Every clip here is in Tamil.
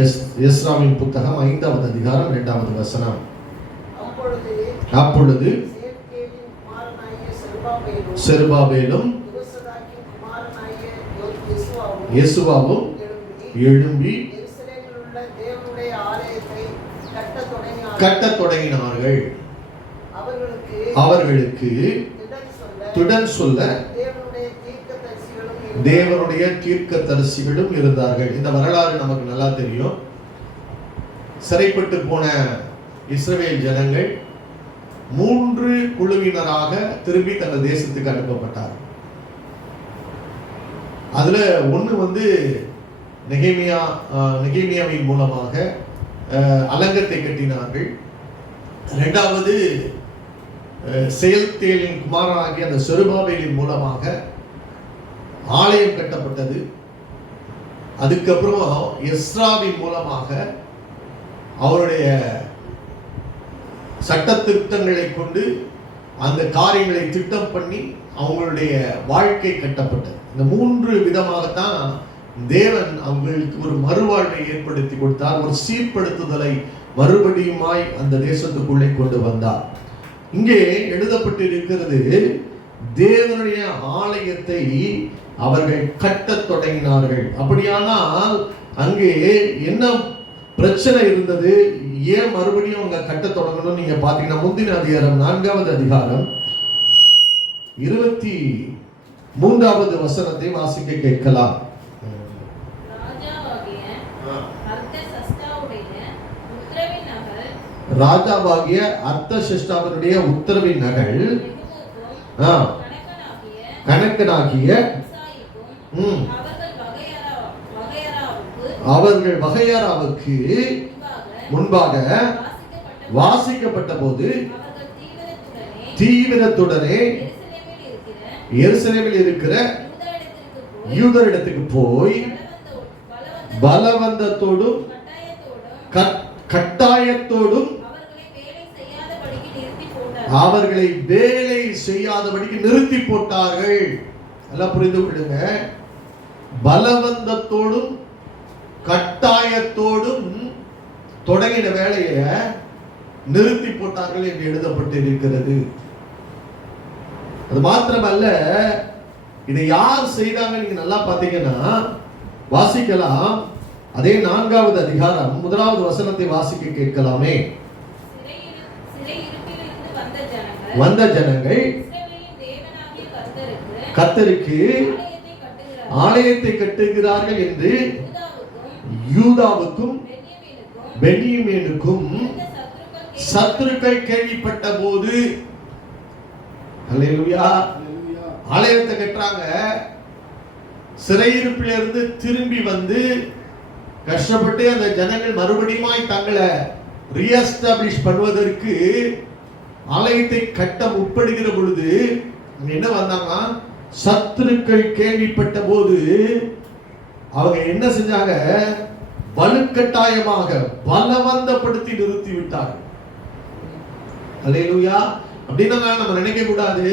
எஸ்ராவின் புத்தகம் 5வது அதிகாரம் 2வது வசனம். அப்பொழுது செருபாபேலும் யெசுவாவும் எழும்பி கட்டத் தொடங்கினார்கள். அவர்களுக்கு துடன் சொல்ல தேவனுடைய தீர்க்கதரிசிகளும் இருந்தார்கள். இந்த வரலாறு நமக்கு நல்லா தெரியும். சிறைப்பட்டு போன இஸ்ரவேல் ஜனங்கள் 3 குழுவினராக திரும்பி தங்கள் தேசத்துக்கு அனுப்பப்பட்டார். அதுல ஒண்ணு நெகேமியாவின் மூலமாக அலங்கத்தை கட்டினார்கள். 2வது செயல்தேலின் குமாரனாகிய அந்த செருபாபேலின் மூலமாக ஆலயம் கட்டப்பட்டது. அதுக்கப்புறம் எஸ்ராவின் மூலமாக அவருடைய சட்ட திருத்தங்களை கொண்டு அந்த காரியங்களை திட்டம் பண்ணி அவங்களுடைய வாழ்க்கை கட்டப்பட்டது. இந்த 3 விதமாகத்தான் தேவன் அவங்களுக்கு ஒரு மறுவாழ்வை ஏற்படுத்தி கொடுத்தார். ஒரு சீர்படுத்துதலை மறுபடியுமாய் அந்த தேசத்துக்குள்ளே கொண்டு வந்தார். இங்கே எழுதப்பட்டு இருக்கிறது, தேவனுடைய ஆலயத்தை அவர்கள் கட்டத் தொடங்கினார்கள். அப்படியானால் அங்கே என்ன பிரச்சனை இருந்தது? ஏன் மறுபடியும் அவங்க கட்டத் தொடங்கணும்? நீங்க பாத்தீங்கன்னா முந்தின அதிகாரம் 4வது அதிகாரம் 23வது வசனத்தை வாசிக்க கேட்கலாம். ராஜாவாகிய அர்த்தசஷ்டாவினுடைய உத்தரவின் நகல் கணக்கனாகிய அவர்கள் வகையராவுக்கு முன்பாக வாசிக்கப்பட்ட போது தீவிரத்துடனே எருசலேமில் இருக்கிற யூதரிடத்துக்கு போய் பலவந்தத்தோடும் கட்டாயத்தோடும் அவர்களை வேலை செய்யாதபடிக்கு நிறுத்தி போட்டார்கள். எல்லாம் புரிந்து கொள்ளுங்க. பலவந்தத்தோடும் கட்டாயத்தோடும் தொடங்கின வேலையை நிறுத்தி போட்டார்கள் என்று எழுதப்பட்டு இருக்கிறது. அது மாத்திரமல்ல, இதை யார் செய்தாங்க? நீங்க நல்லா பாத்தீங்கன்னா வாசிக்கலாம். அதே 4வது அதிகாரம் 1வது வசனத்தை வாசிக்க கேட்கலாமே. வந்த ஜனங்கள் கர்த்தருக்கு ஆலயத்தை கட்டுகிறார்கள் என்று யூதாவுக்கும் பென்யமீனுக்கும் சத்துருக்கள் கேள்விப்பட்ட போது, அல்லேலூயா, ஆலயத்தை கட்டுறாங்க. சிறையிருப்பிலிருந்து திரும்பி வந்து கஷ்டப்பட்டு அந்த ஜனங்கள் மறுபடியும் தங்களை ரீஎஸ்டாப்ளிஷ் பண்ணுவதற்கு ஆலயத்தை கட்ட முற்படுகிற பொழுது என்ன வந்தாங்க? சத்துருக்கள் கேள்விப்பட்ட போது அவங்க என்ன செஞ்சாங்க? வலுக்கட்டாயமாக பலவந்தப்படுத்தி நிறுத்தி விட்டார்கள். அல்லேலூயா. அப்படின்னா நம்ம நினைக்க கூடாது,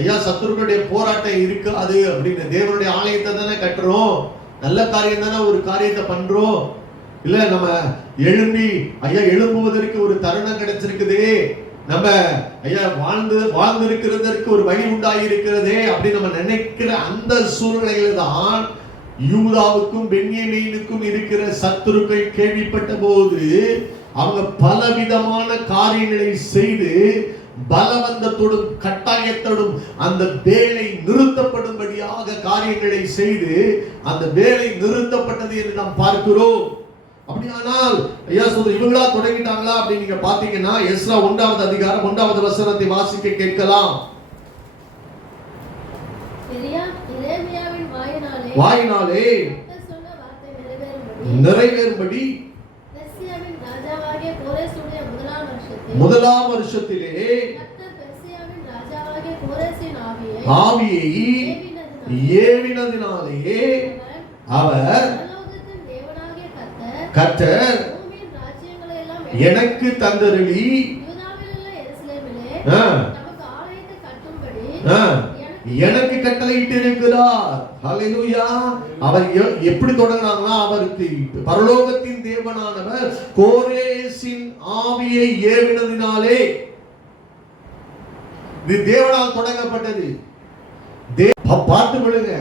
ஐயா சத்துருக்களுடைய போராட்டம் இருக்காது அப்படின்னு. தேவனுடைய ஆலயத்தை தானே கட்டுறோம், நல்ல காரியம் தானே ஒரு காரியத்தை பண்றோம். இல்ல நம்ம எழும்புவதற்கு ஒரு தருணம் கிடைச்சிருக்குதே, நம்ம வாழ்ந்து இருக்கிறதற்கு ஒரு வழி உண்டாகி இருக்கிறதே அப்படி நம்ம நினைக்கிற அந்த சூழ்நிலையில தான் யூதாவுக்கும் பென்யமீனுக்கும் இருக்கிற சத்துருக்கள் கேள்விப்பட்ட போது அவங்க பலவிதமான காரியங்களை செய்து பலவந்தத்தோடும் கட்டாயத்தோடும் அந்த வேலை நிறுத்தப்படும்படியாக காரியங்களை செய்து அந்த வேலை நிறுத்தப்பட்டது என்று நாம் பார்க்கிறோம். அப்படியானால் ஐயா சொல்ற இவங்களா தொடங்கிட்டாங்களா அப்படின்னு நீங்க பாத்தீங்கன்னா எஸ்ரா 1வது அதிகாரம் 1வது வசனத்தை வாசிக்க கேட்கலாம். வாயினாலே நிறைவேறும்படி முதலாம் வருஷத்திலே ஆவியை ஏவினதினாலே அவர் கர்த்தர் எனக்கு தந்தருளி எனக்கு கட்டளையிட்டு இருக்கிறார். ஹல்லேலூயா. அவர் எப்படி தொடங்கினாங்கன்னா, அவருக்கு பரலோகத்தின் தேவனானவர் கோரேசின் ஆவியை ஏவினதினாலே, இது தேவனால் தொடங்கப்பட்டது. பார்த்து விடுங்க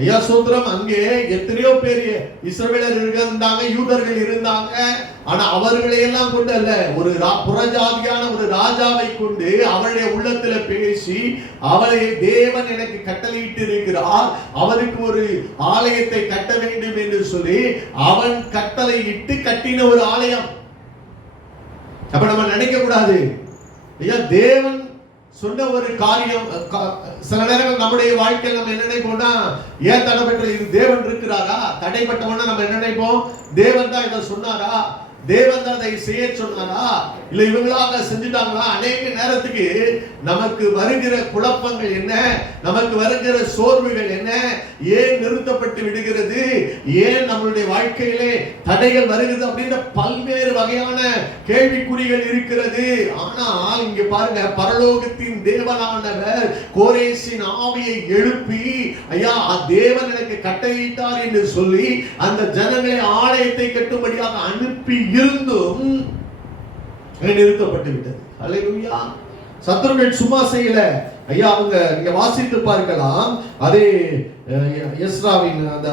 ஐயா, சூத்திரம். அங்கே எத்தனையோ பேர் இஸ்ரவேலர் இருந்தாங்க, யூதர்கள் இருந்தாங்க. ஆனா அவர்களை எல்லாம் கொண்டு அல்ல, ஒரு புறஜாதியான ஒரு ராஜாவை கொண்டு அவருடைய உள்ளத்துல பேசி, அவளை தேவன் எனக்கு கட்டளையிட்டு இருக்கிறார், அவருக்கு ஒரு ஆலயத்தை கட்ட வேண்டும் என்று சொல்லி அவன் கட்டளையிட்டு கட்டின ஒரு ஆலயம். அப்ப நம்ம நினைக்க கூடாது ஐயா, தேவன் சொன்ன ஒரு காரியம். சில நேரங்கள் நம்முடைய வாழ்க்கையில் நம்ம என்ன நினைப்போம்னா, ஏன் தடைப்பட்ட, இது தேவன் இருக்கிறாரா? தடைப்பட்டவன நம்ம என்ன நினைப்போம், தேவன் தான் இதை சொன்னாரா, தேவன் தான் அதை செய்ய சொன்னாரா, இல்ல இவங்களாக செஞ்சுட்டாங்களா? அநேக நேரத்துக்கு நமக்கு வருகிற குழப்பங்கள் என்ன, நமக்கு வருகிற சோர்வுகள் என்ன, ஏன் நிறுத்தப்பட்டு விடுகிறது, ஏன் நம்மளுடைய வாழ்க்கையிலே தடைகள் வருகிறது அப்படின்ற பல்வேறு வகையான கேள்விக்குறிகள் இருக்கிறது. ஆனால் இங்க பாருங்க, பரலோகத்தின் தேவனானவர் கோரேசின் ஆவியை எழுப்பி, ஐயா தேவன் எனக்கு கட்டளையிட்டார் என்று சொல்லி அந்த ஜனங்களை ஆலயத்தை கட்டும்படியாக அனுப்பி இருந்தும் நிறுத்தப்பட்டு விட்டது. அல்லேலூயா. சத்துருக்கள் சும்மா செய்யல ஐயா. அவங்க நீங்க வாசித்து பார்க்கலாம், அதே எஸ்ராவின் அந்த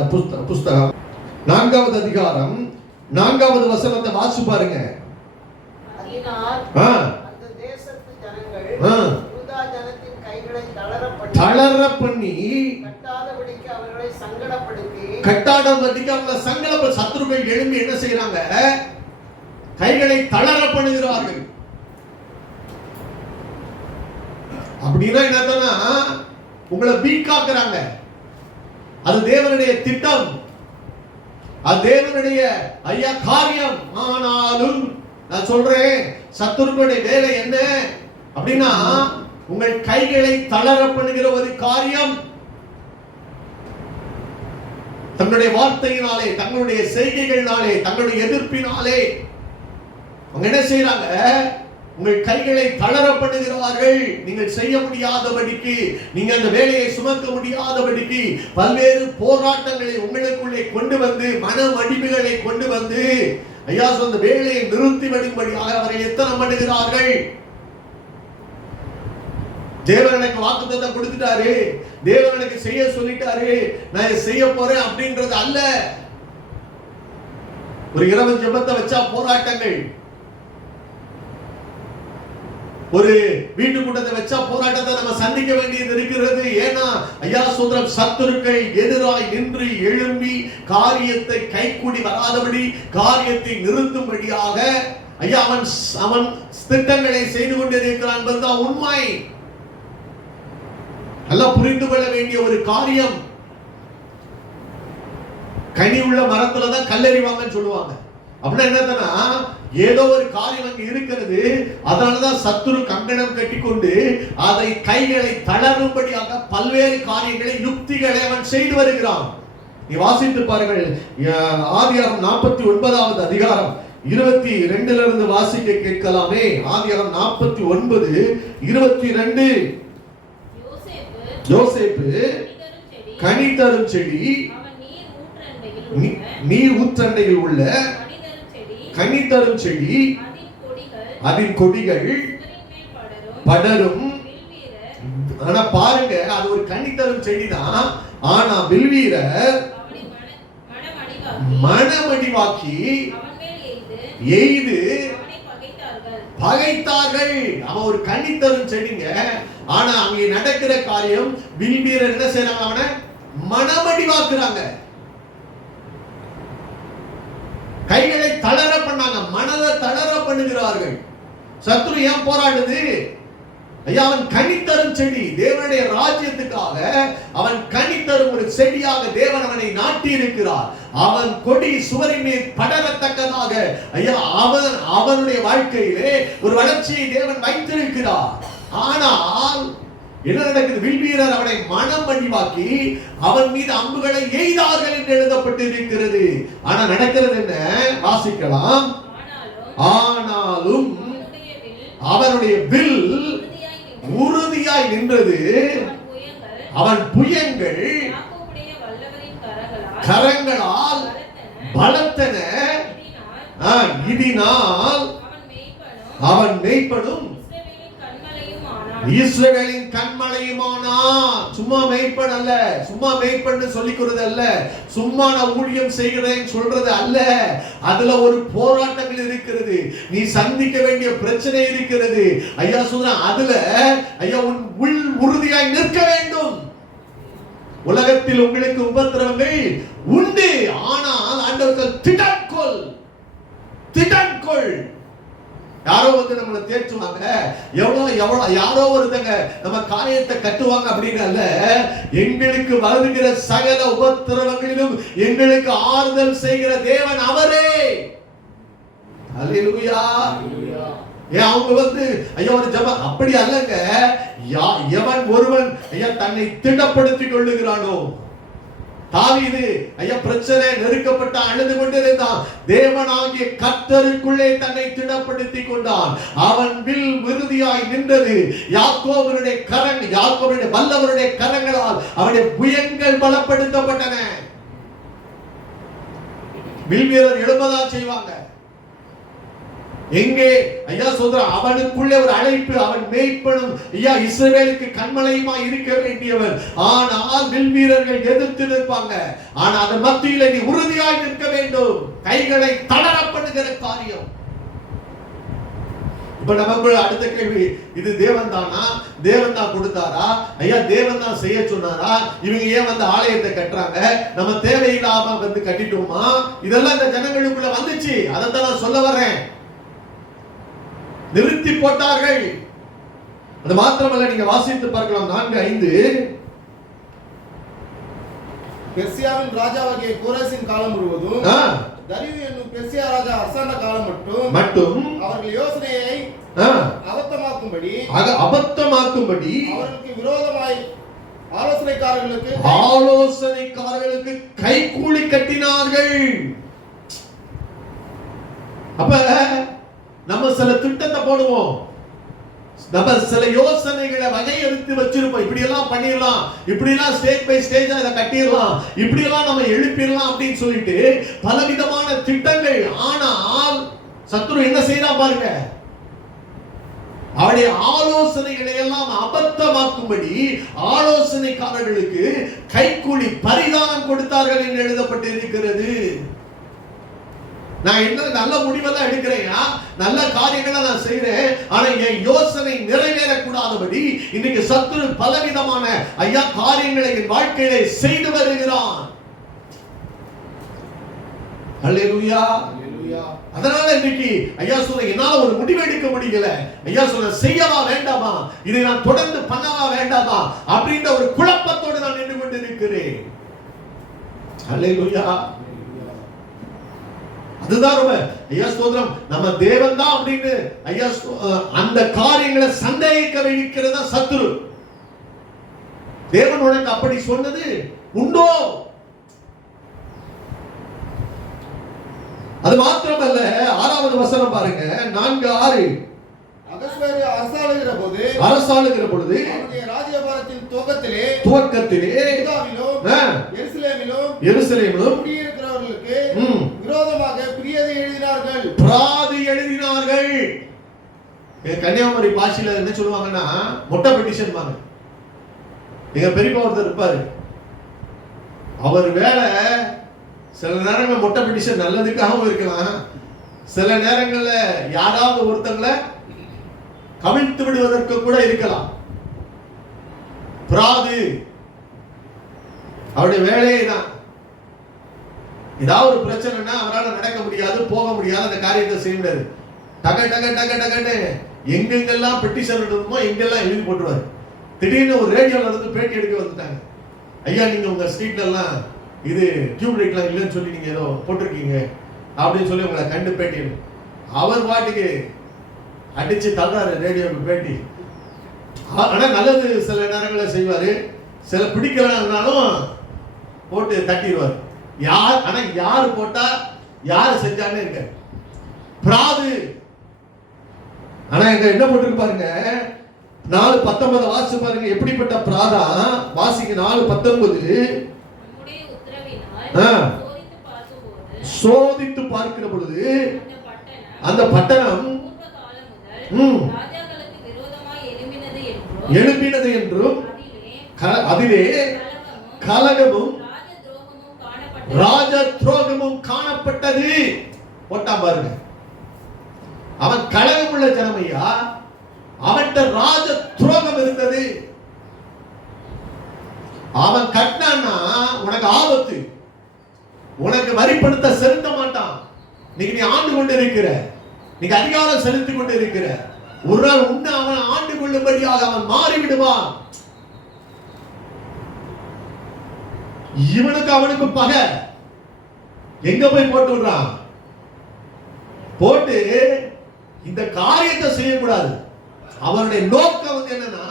புஸ்தகம் 4வது அதிகாரம் 4வது வசனத்தை வாசி பாருங்க. அந்த தேசத்து ஜனங்கள் யூதா ஜனத்தின் கைகளை தளர பண்ணி கட்டாதபடிக்கு அவர்களை சங்கடப்படுத்தி சத்துருக்கள் எழும்பி என்ன செய்யறாங்க, கைகளை தளர பண்ணுகிறார்கள். அப்படின்னா என்னன்னா, உங்களை வீக்காக்குறாங்க. அது தேவனுடைய திட்டம், அது தேவனுடைய ஐயா காரியம். ஆனாலும் நான் சொல்றேன், சத்துருக்களுடைய வேலை என்ன அப்படின்னா, உங்கள் கைகளை தளர பண்ணுகிற ஒரு காரியம். தங்களுடைய வார்த்தையினாலே, தங்களுடைய செய்கைகளினாலே, தங்களுடைய எதிர்ப்பினாலே அவங்க என்ன செய்யறாங்க, உங்கள் கைகளை தளர பண்ணுகிறார்கள். நீங்கள் செய்ய முடியாதபடிக்கு, நீங்க அந்த வேலையை சுமக்க முடியாதபடிக்கு பல்வேறு போராட்டங்களை உங்களுக்குள்ளே கொண்டு வந்து, மன வடிவுகளை கொண்டு வந்து, ஐயா சொந்த வேலையை நிறுத்தி விடும்படியாக அவர்கள் எத்தனை பண்ணுகிறார்கள். தேவன் எனக்கு வாக்குத்தத்தம் கொடுத்துட்டாரு, தேவன் எனக்கு செய்ய சொல்லிட்டாரு, நான் செய்ய போறேன் அப்படின்றது அல்ல. ஒரு இரவு ஜெபத்தை வச்சா போராட்டங்கள், ஒரு வீட்டு கூட்டத்தை வச்சா போராட்டத்தை நம்ம சந்திக்க வேண்டியது இருக்கிறது. ஏன்னா ஐயா சோதரம், சத்துருக்கள் எதிராய் நின்று எழும்பி காரியத்தை கைக்கூடி வராதபடி, காரியத்தை நிறுத்தும்படியாக ஐயா அவன் திட்டங்களை செய்து கொண்டிருக்கிறான் என்பதுதான் உண்மை. எல்லாம் புரிந்து கொள்ள வேண்டிய ஒரு காரியம். கனி உள்ள மரத்துலதான் கல்லெறிவாங்கன்னு சொல்லுவாங்க. அப்படின்னா என்னன்னா, ஏதோ ஒரு காரியம் அங்க இருக்கிறது, அதனாலதான் சத்துரு கங்கணம் கட்டிக்கொண்டு அதை கைகளை தளரும்படியாக பல்வேறு காரியங்களை, யுக்திகளை அவன் செய்து வருகிறான். நீ வாசித்து பாருங்கள், ஆதியாகமம் 49வது அதிகாரம் 22 இருந்து வாசிக்க கேட்கலாமே. ஆதியாகமம் 49:22. யோசேப்பு கனி தரும் செடி, நீர் ஊற்றண்டையில் உள்ள கனி தரும் செடி, அதன் கொடிகள் படரும். ஆனா பாருங்க, அது ஒரு கனி தரும் செடி தான். ஆனா வில்வீரர் மனமடிவாக்கி எய்து பகைத்தார்கள். அவன் ஒரு கனி தரும் செடிங்க. ஆனா அங்கே நடக்கிற காரியம், வில்வீரர் என்ன செய்யறாங்க, அவனை மனமடிவாக்குறாங்க, கைகளை தளர பண்ணாங்க, மனதை தளர பண்ணுகிறார்கள். சத்துரு ஏன் போராடுது? ஐயா அவன் கனி தரும் செடி, தேவனுடைய ராஜ்யத்துக்காக அவன் கனி தரும் ஒரு செடியாக தேவன் அவனை நாட்டி இருக்கிறார். அவன் கொடி சுவரின் மேல் படரத்தக்கதாக ஐயா அவனுடைய வாழ்க்கையிலே ஒரு வளர்ச்சியை தேவன் வைத்திருக்கிறார். ஆனால் என்ன நடக்குது? வில்வீரர் அவனை மனம் மடிவாக்கி அவன் மீது அம்புகளை எய்தார்கள் என்று எழுதப்பட்டிருக்கிறது. ஆனா நடக்கிறது என்ன? வாசிக்கலாம். ஆனாலும் அவனுடைய வில் உறுதியாய் நின்றது, அவன் புயங்கள் யாக்கோபுடைய வல்லவரின் கரங்களால் பலத்தன. இதனால் அவன் மேய்ப்பனும் இஸ்ரவேலின் கண்மலையுமானான். சும்மா மேய்ப்பன் அல்ல, சும்மா மேய்ப்பன்னு சொல்லிக்கிறது அல்ல, சும்மா நான் ஊழியம் செய்கிறேன் சொல்றது அல்ல. அதுல ஒரு போராட்டங்கள் இருக்கிறது, நீ சந்திக்க வேண்டிய பிரச்சனை இருக்கிறது. ஐயா சொல்றேன், அதுல ஐயா உன் உள் உறுதியாய் நிற்க வேண்டும். உலகத்தில் உங்களுக்கு உபத்திரவங்கள் உண்டு, ஆனால் ஆண்டவர் திடன்கொள், திடன்கொள். யாரோ வந்து நம்மளை தேற்றுவாங்க, எவ்வளவு யாரோ ஒருத்தங்க நம்ம காயத்தை கட்டுவாங்க அப்படின்னு அல்ல. எங்களுக்கு வருகிற சகல உபத்திரவங்களிலும் எங்களுக்கு ஆறுதல் செய்கிற தேவன் அவரே. அல்லேலூயா. அவங்க வந்து ஐயா ஒரு ஜெபம் அப்படி அல்லங்க. எவன் ஒருவன் ஐயா தன்னை திடப்படுத்திக் கொள்ளுகிறானோ, தாவீது ஐயா பிரச்சனை நெருக்கப்பட்ட அழுது கொண்டிருந்தான், தேவனாகிய கர்த்தருக்குள்ளே தன்னை திடப்படுத்திக் கொண்டான். அவன் வில் விருதியாய் நின்றது. யாக்கோபுடைய யாக்கோபுடைய வல்லவருடைய கரங்களால் அவனுடைய புயங்கள் பலப்படுத்தப்பட்டன. வில் வீரர் எழும்பதான் செய்வாங்க. எங்கே ஐயா சொல்ற அவனுக்குள்ளே ஒரு அழைப்பு, அவன் மேய்ப்பனும் ஐயா இஸ்ரவேலுக்கு கண்மலையுமா இருக்க வேண்டியவன். ஆனால் வில் வீரர்கள் எதிர்த்து நிற்பாங்க. ஆனா அதன் மத்தியில நீ உறுதியாய் நிற்க வேண்டும். கைகளை தளர பண்ணுகிற காரியம். இப்ப நமக்கு அடுத்த கேள்வி, இது தேவன் தானா? தேவன் தான் கொடுத்தாரா? ஐயா தேவன் தான் செய்ய சொன்னாரா? இவங்க ஏன் வந்து ஆலயத்தை கட்டுறாங்க? நம்ம தேவையில்லாம வந்து கட்டிட்டோமா? இதெல்லாம் இந்த ஜனங்களுக்குள்ள வந்துச்சு. அதைத்தான் நான் சொல்ல வர்றேன். நிறுத்தி போட்டார்கள். அது மாத்திரமல்ல, நீங்க வாசித்து பார்க்கலாம் 4:5. பெர்சியாவின் ராஜாவாகிய கோரேசின் காலம் முழுவதும் தரியு என்னும் பெர்சியா ராஜா அரசாண்ட காலம் மட்டும் அவர்கள் யோசனையை அபத்தமாக்கும்படி அவர்களுக்கு விரோதமாய் ஆலோசனைக்காரர்களுக்கு கைக்கூலி கட்டினார்கள். அப்ப நம்ம சில திட்டத்தை போடுவோம், நம்ம சில யோசனைகளை வகையெடுத்து வச்சிருப்போம். இப்படி எல்லாம் பண்ணிடலாம், இப்படி எல்லாம் ஸ்டேஜ் பை ஸ்டேஜா இதை கட்டிடலாம், இப்படி எல்லாம் நம்ம எழுப்பிடலாம் அப்படின்னு சொல்லிட்டு பலவிதமான திட்டங்கள். ஆனால் சத்துரு என்ன செய்யறா பாருங்க, அவருடைய ஆலோசனைகளை எல்லாம் அபத்தமாக்கும்படி ஆலோசனைக்காரர்களுக்கு கைக்கூலி பரிதானம் கொடுத்தார்கள் என்று எழுதப்பட்டிருக்கிறது. நான் என்ன நல்ல முடிவெல்லாம் எடுக்கிறேன், நல்ல காரியங்களை நான் செய்றேன், ஆனா என் யோசனை நிறைவேறக்கூடாதபடி இன்னைக்கு சத்துரு பலவிதமான ஐயா காரியங்களை என் வாழ்க்கையில செய்து வருகிறான். அல்லேலூயா. அதனால இன்னைக்கு ஐயா சொல்ற என்னால ஒரு முடிவு எடுக்க முடியல, ஐயா சொல்ற செய்யவா வேண்டாமா, இதை நான் தொடர்ந்து பண்ணவா வேண்டாமா அப்படின்ற ஒரு குழப்பத்தோடு நான் நின்று கொண்டிருக்கிறேன். அல்லேலூயா. அதுதான் ரொம்ப ஐயா ஸ்தோத்திரம். நம்ம தேவன் தான் அப்படின்னு ஐயா அந்த காரியங்களை சந்தேகிக்க வைக்கிறதா சத்துரு. தேவன் உனக்கு அப்படி சொன்னது உண்டோ? அது மாத்திரமல்ல, 6வது வசனம் பாருங்க, 4:6. அகஸ்வேரு அரசாளுகிற பொழுது அவருடைய ராஜ்யபாரத்தின் துவக்கத்திலே எருசலேமிலும் குடியிருக்கிறவர்களுக்கு விரோதமாக பிராதி எழுதினார்கள். கன்னியாகுமரி பாஷையில என்ன சொல்லுவாங்கன்னா மொட்டை பெட்டிஷன் பாங்க. எங்க பெரியப்பா ஒருத்தர் இருப்பாரு, அவர் வேலை சில நேரங்கள் மொட்டை பெட்டிஷன் நல்லதுக்காகவும் இருக்கலாம், சில நேரங்கள்ல யாராவது ஒருத்தங்களை கவிழ்த்து விடுவதற்கு கூட இருக்கலாம். பிராது அவருடைய வேலையே தான். ஏதாவது ஒரு பிரச்சனைனா அவரால் நடக்க முடியாது, போக முடியாது, அந்த காரியத்தை செய்ய முடியாது. டக எங்கெங்கெல்லாம் பெட்டிஷன் இருக்குமோ எங்கெல்லாம் எழுதி போட்டுருவாரு. திடீர்னு ஒரு ரேடியோல இருந்து பேட்டி எடுக்க வந்துட்டாங்க, ஐயா நீங்க உங்க ஸ்ட்ரீட்ல எல்லாம் இது டியூப் லைட்லாம் இல்லைன்னு சொல்லி நீங்க ஏதோ போட்டிருக்கீங்க அப்படின்னு சொல்லி உங்களை கண்டு பேட்டி. அவர் பாட்டுக்கு அடிச்சு தள்ளாரு ரேடியோவுக்கு பேட்டி. ஆனா நல்லது சில நேரங்களில் செய்வாரு, சில பிடிக்கலனாலும் போட்டு தட்டிடுவார். ஆனா யாரு போட்டா யாரு செஞ்சான்னு இருக்க பிராது. ஆனா எங்க என்ன போட்டிருக்கு பாருங்க, 4:19 வாசி பாருங்க. எப்படிப்பட்ட பிராதா? வாசிங்க 4:19. நம்முடைய உத்தரவினால் சோதித்து பார்க்கிற பொழுது அந்த பட்டணம் பூர்வ காலம் முதல் ராஜாக்களுக்கு விரோதமாய் எழும்பினது என்றும் அதிலே கலகமும் ராஜ துரோகமும் காணப்பட்டது. போட்டா பாருங்க. அவன் கலகம் உள்ள ஜனமையா, அவன்கிட்ட ராஜ துரோகம் இருந்தது. அவன் கட்டினான்னா உனக்கு ஆபத்து, உனக்கு வரிப்படுத்த செலுத்த மாட்டான். நீ ஆண்டு கொண்டு இருக்கிற, நீங்க அதிகாரம் செலுத்திக் கொண்டு இருக்கிற, ஒரு நாள் உன்னை அவன் ஆண்டு கொள்ளும்படியாக அவன் மாறிவிடுவான். இவனுக்கு அவனுக்கு பகை. எங்க போய் போட்டு விடுறான்? போட்டு இந்த காரியத்தை செய்யக்கூடாது. அவனுடைய நோக்கம் வந்து என்னன்னா,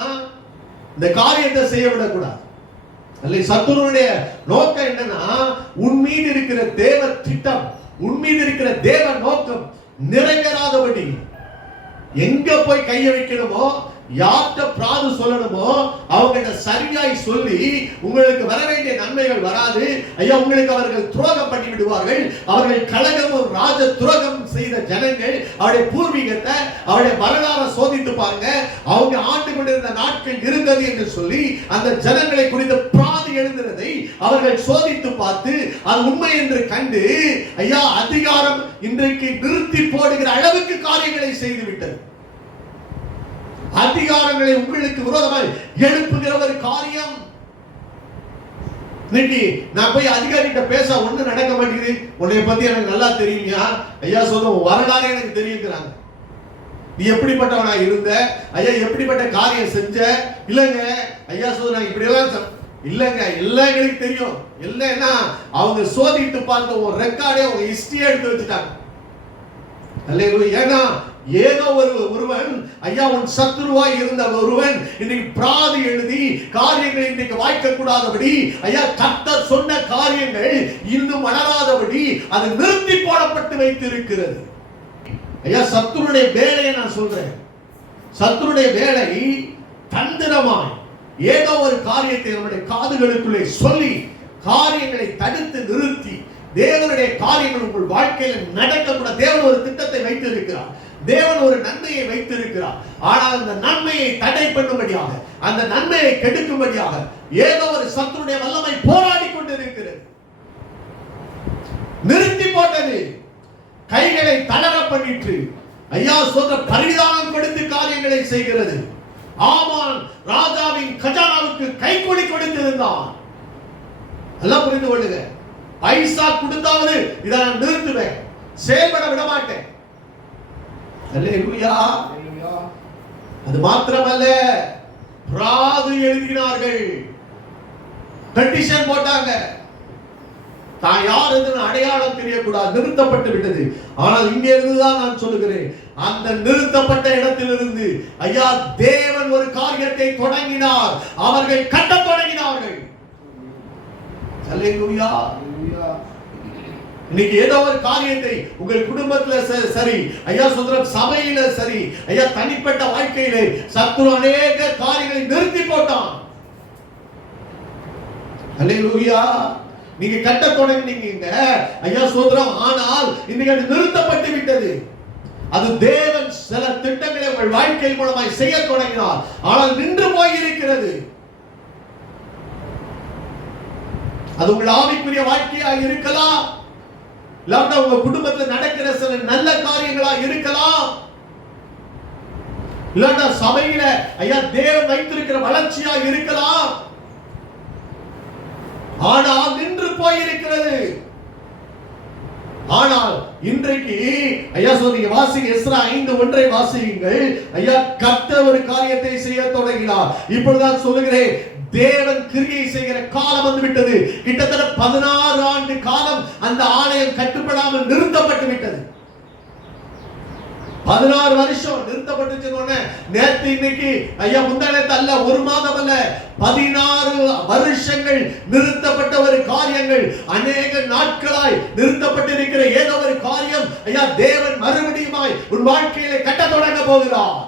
இந்த காரியத்தை செய்ய விடக்கூடாது. அல்ல, சத்துருடைய நோக்கம் என்னன்னா, உன் மீது இருக்கிற தேவ திட்டம், உன் மீது இருக்கிற தேவ நோக்கம் நிறைவேறாதபடி எங்க போய் கைய வைக்கணுமோ, யார்கிட்ட பிராது சொல்லணுமோ அவங்க சரியாய் சொல்லி உங்களுக்கு வர வேண்டிய நன்மைகள் வராது. ஐயா, உங்களுக்கு அவர்கள் துரோகம் பண்ணி விடுவார்கள். அவர்கள் கலகமும் ராஜ துரோகம் செய்த ஜனங்கள். அவருடைய பூர்வீகத்தை, அவருடைய வரலாறை சோதித்து பாருங்க. அவங்க ஆண்டு கொண்டிருந்த நாட்கள் இருந்தது என்று சொல்லி அந்த ஜனங்களை குறித்து பிராது எழுதுறதை அவர்கள் சோதித்து பார்த்து அது உண்மை என்று கண்டு, ஐயா, அதிகாரம் இன்றைக்கு நிறுத்தி போடுகிற அளவுக்கு காரியங்களை செய்து விட்டது. அதிகாரங்களை உங்களுக்கு விரோதமாய் எழுப்புகிற ஒரு காரியம். இன்னைக்கு நான் போய் அதிகாரிகிட்ட பேச ஒண்ணு நடக்க மாட்டேங்குது. உன்னை பத்தி எனக்கு நல்லா தெரியுங்க ஐயா, சொல்ற வரலாறு எனக்கு தெரியுங்கிறாங்க. நீ எப்படிப்பட்டவனா இருந்த ஐயா, எப்படிப்பட்ட காரியம் செஞ்ச? இல்லங்க ஐயா, சொல்ற இப்படி எல்லாம் இல்லங்க, எல்லாம் எங்களுக்கு தெரியும். இல்லைன்னா அவங்க சோதித்து பார்த்த ஒரு ரெக்கார்டே அவங்க ஹிஸ்டரியே எடுத்து வச்சுட்டாங்க. ஏன்னா ஏதோ ஒருவன், ஐயா, உன் சத்துருவாய் இருந்த ஒருவன் இன்னைக்கு பிராது எழுதி காரியங்கள் இன்னைக்கு வாய்க்க கூடாதபடி, ஐயா, கர்த்தர் சொன்ன காரியங்கள் இன்னும் வளராதபடி அது நிறுத்தி போடப்பட்டு வைத்திருக்கிறது. ஐயா, சத்துருடைய வேலையை நான் சொல்றேன். சத்துருடைய வேலை தந்திரமாய் ஏதோ ஒரு காரியத்தை நம்முடைய காதுகளுக்குள்ளே சொல்லி காரியங்களை தடுத்து நிறுத்தி தேவனுடைய காரியங்கள் உங்கள் வாழ்க்கையில் நடக்கக்கூட தேவன் ஒரு திட்டத்தை வைத்திருக்கிறார். தேவன் ஒரு நன்மையை வைத்திருக்கிறார். ஆனால் அந்த நன்மையை தடை பண்ணும்படியாக, அந்த நன்மையை கெடுக்கும்படியாக ஏதோ ஒரு சத்துருடைய வல்லமை போராடி கொண்டிருக்கிறது. நிறுத்தி போட்டது, கைகளை தளர பண்ணிட்டு, ஐயா, சொல்ற பரிதானம் கொடுத்து காரியங்களை செய்கிறது. ஆமான் ராஜாவின் கஜானாவுக்கு கைக்கூலி கொடுத்திருந்தான். எல்லாம் புரிந்து கொள்ளுங்க. பைசா கொடுத்தாவது இதை நான் நிறுத்துவேன், செயல்பட விட மாட்டேன். அல்லேலூயா. அது மாத்திரமல்ல, பிராது எழுதினார்கள், பெட்டிஷன் போட்டாங்க. தான் யார் என்று அடையாளம் தெரியக்கூடாது, நிறுத்தப்பட்டு விட்டது. ஆனால் இங்கே இருந்துதான் நான் சொல்லுகிறேன், அந்த நிறுத்தப்பட்ட இடத்திலிருந்து, ஐயா, தேவன் ஒரு காரியத்தை தொடங்கினார். அவர்கள் கட்டத் தொடங்கினார்கள். அல்லேலூயா. இன்னைக்கு ஏதோ ஒரு காரியத்தை உங்கள் குடும்பத்துல சரி, ஐயா, சொல்ற சபையில சரி, ஐயா, தனிப்பட்ட வாழ்க்கையில சத்துரு அநேக காரியங்களை நிறுத்தி போட்டான். அல்லேலூயா. நீங்க கட்ட தொடங்கினீங்க, ஐயா, சொல்றோம். ஆனால் இன்னைக்கு அது நிறுத்தப்பட்டு விட்டது. அது தேவன் சில திட்டங்களை உங்கள் வாழ்க்கை மூலமாய் செய்ய தொடங்கினார். ஆனால் நின்று போய் இருக்கிறது. அது உங்கள் ஆவிக்குரிய வாழ்க்கையாக இருக்கலாம், இல்லாட்டா உங்க குடும்பத்தில் நடக்கிற சில நல்ல காரியங்களா இருக்கலாம், இல்லாட்டா சபையில, ஐயா, தேவன் வைத்திருக்கிற வளர்ச்சியா இருக்கலாம். ஆனால் நின்று போயிருக்கிறது. ஆனால் இன்றைக்கு, ஐயா, சொல்றீங்க, வாசிங்க, எஸ்ரா 5:1 வாசியுங்கள். ஐயா, கர்த்தர் ஒரு காரியத்தை செய்ய தொடங்கினார். இப்பொழுதுதான் சொல்லுகிறேன், தேவன் கிரியை செய்கிற காலம் வந்து விட்டது. கிட்டத்தட்ட 16 ஆண்டு காலம் அந்த ஆலயம் கட்டுப்படாமல் நிறுத்தப்பட்டு விட்டது. 16 வருஷம் நிறுத்தப்பட்டு நேற்று இன்னைக்கு, ஐயா, முந்தானத்து அல்ல, ஒரு மாதம் அல்ல, 16 வருஷங்கள் நிறுத்தப்பட்ட ஒரு காரியங்கள், அநேக நாட்களாய் நிறுத்தப்பட்டிருக்கிற ஏதோ ஒரு காரியம், ஐயா, தேவன் மறுபடியுமாய் உன் வாழ்க்கையில கட்ட தொடங்க போகிறார்.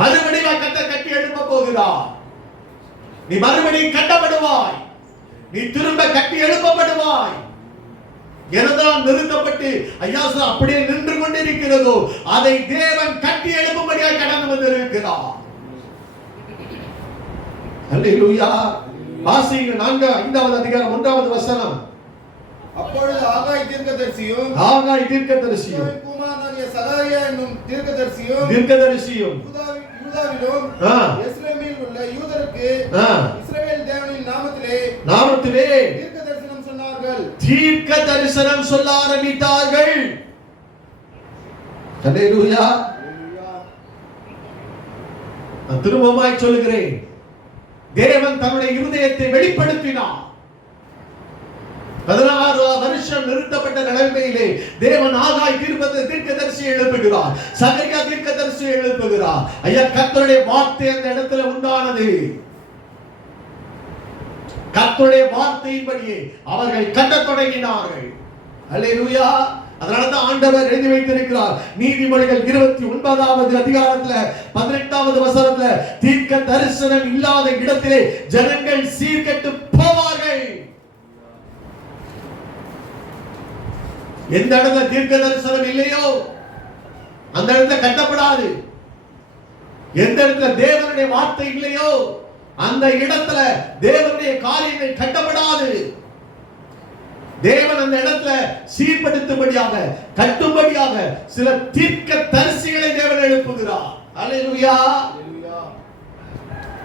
மறுபடியும் கர்த்தர் கட்டி எழுப்ப போகிறார். நீ மறுபடியும் கட்டப்படுவாய். நீ திரும்ப கட்டி எழுப்பப்படுவாய். எனதான் நிறுத்தப்பட்டு ஐயாசு அப்படியே நின்று கொண்டிருக்கிறதோ அதை தேவன் கட்டி எழுப்பும்படியாய் கடந்து வந்திருக்கிறார். அல்லேலூயா. வாசிங்க 4-5 அதிகாரம் 1வது வசனம். அப்பொழுது ஆகாய் தீர்க்கதரிசியும் குமாரனாகிய சகாரியா என்னும் தீர்க்கதரிசியும் யூதாவிலும் எருசலேமில் உள்ள யூதருக்கு இஸ்ரவேல் தேவனின் நாமத்திலே தீர்க்க தரிசனம் சொல்ல ஆரம்பித்தார்கள். அல்லேலூயா. நான் திரும்பமாய் சொல்லுகிறேன், தேவன் தன்னுடைய இருதயத்தை வெளிப்படுத்தினார். 16 வருஷம் நிறுத்தப்பட்ட நிலைமையிலே தேவன் ஆகாய் தீர்க்கதரிசியை எழுப்புகிறார், சகரியா தீர்க்கதரிசியை எழுப்புகிறார். ஐயா, கர்த்தருடைய வார்த்தை அந்த இடத்துல உண்டானது. கர்த்தருடைய வார்த்தையின்படியே அவர்கள் கட்டத் தொடங்கினார்கள். அல்லேலூயா. அதனால தான் ஆண்டவர் எழுதி வைத்திருக்கிறார், நீதிமொழிகள் 29வது அதிகாரத்துல 18வது வசனத்துல, தீர்க்க தரிசனம் இல்லாத இடத்திலே ஜனங்கள் சீர்கெட்டு போவார்கள். எந்த இடத்துல தீர்க்க தரிசனம் இல்லையோ அந்த இடத்துல கட்டப்படாது. எந்த இடத்துல தேவனுடைய வார்த்தை இல்லையோ அந்த இடத்துல தேவனுடைய காரியங்கள் கட்டப்படாது. தேவன் அந்த இடத்துல சீர்படுத்தும்படியாக கட்டும்படியாக சில தீர்க்க தரிசிகளை தேவன் எழுப்புகிறார். அல்லேலூயா.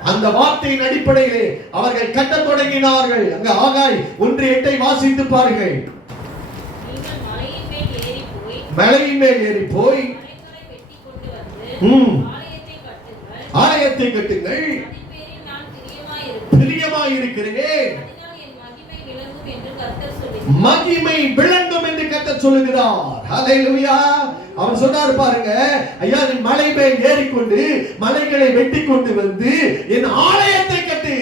அந்த வார்த்தையின் அடிப்படையிலே அவர்கள் கட்டத் தொடங்கினார்கள். அங்க ஆகாய் 1:8 வாசித்து பாருங்கள். மலையின் மேல் ஏறி போய் ஆலயத்தை கட்டுங்கள், பிரியமாய் இருக்கிறேன், மகிமை விளங்கும் என்று கர்த்தர் சொல்லுகிறார். ஹல்லேலூயா. அவர் சொன்னார் பாருங்க, ஐயா நீ மலை மேல் ஏறிக்கொண்டு மலைகளை வெட்டி கொண்டு வந்து என் ஆலயத்தை கட்டு.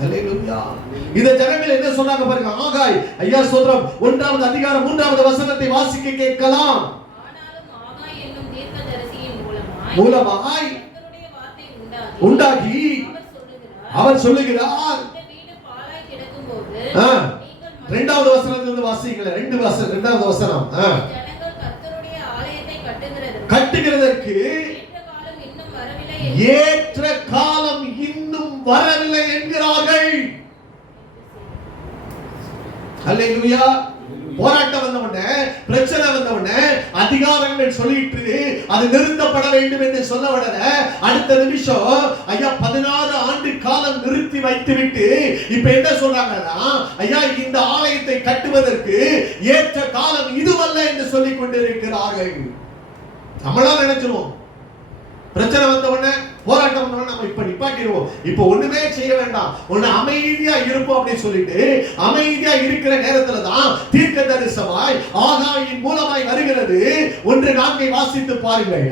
ஹல்லேலூயா. இந்த ஜனங்கள் என்ன சொன்னாங்க பாருங்க. ஆகாய் ஐயா சொல்றோம் 1வது அதிகாரம் 3வது வசனத்தை வாசிக்க கேட்கலாம். ஆனாலும் ஆகாய் என்னும் தீர்க்கதரிசியின் மூலமாய் கர்த்தருடைய வார்த்தை உண்டாகி அவர் சொல்லுகிறார், இந்த வீடு பாழாய் கிடக்கும்போது 2வது வசனத்திலிருந்து வாசிங்களே. 2வது வசனம். ஜனங்கள் கர்த்தருடைய ஆலயத்தை கட்டுகிறதற்கு ஏற்ற காலம் இன்னும் வரவில்லை என்கிறார்கள். அல்லேலூயா. போராட்டம் வந்த உடனே, பிரச்சனை வந்த உடனே, அதிகாரங்கள் சொல்லிட்டு அது நிறுத்தப்பட வேண்டும் என்று சொல்ல உடனே அடுத்த நிமிஷம் ஐயா 16 ஆண்டு காலம் நிறுத்தி வைத்து விட்டு இப்ப என்ன சொல்றாங்கன்னா, ஐயா இந்த ஆலயத்தை கட்டுவதற்கு ஏற்ற காலம் இதுவல்ல என்று சொல்லிக் கொண்டிருக்கிறார்கள். நம்மளா நினைச்சிருவோம், பிரச்சனை வந்த உடனே, போராட்டம் வந்த உடனே நம்ம இப்ப நிப்பாட்டிடுவோம், இப்ப ஒண்ணுமே செய்ய வேண்டாம், ஒண்ணு அமைதியா இருப்போம் அப்படின்னு சொல்லிட்டு அமைதியா இருக்கிற நேரத்துல தான் தீர்க்க தரிசனமாய் ஆகாயின் மூலமாய் வருகிறது. 1:4 வாசித்து பாருங்கள்.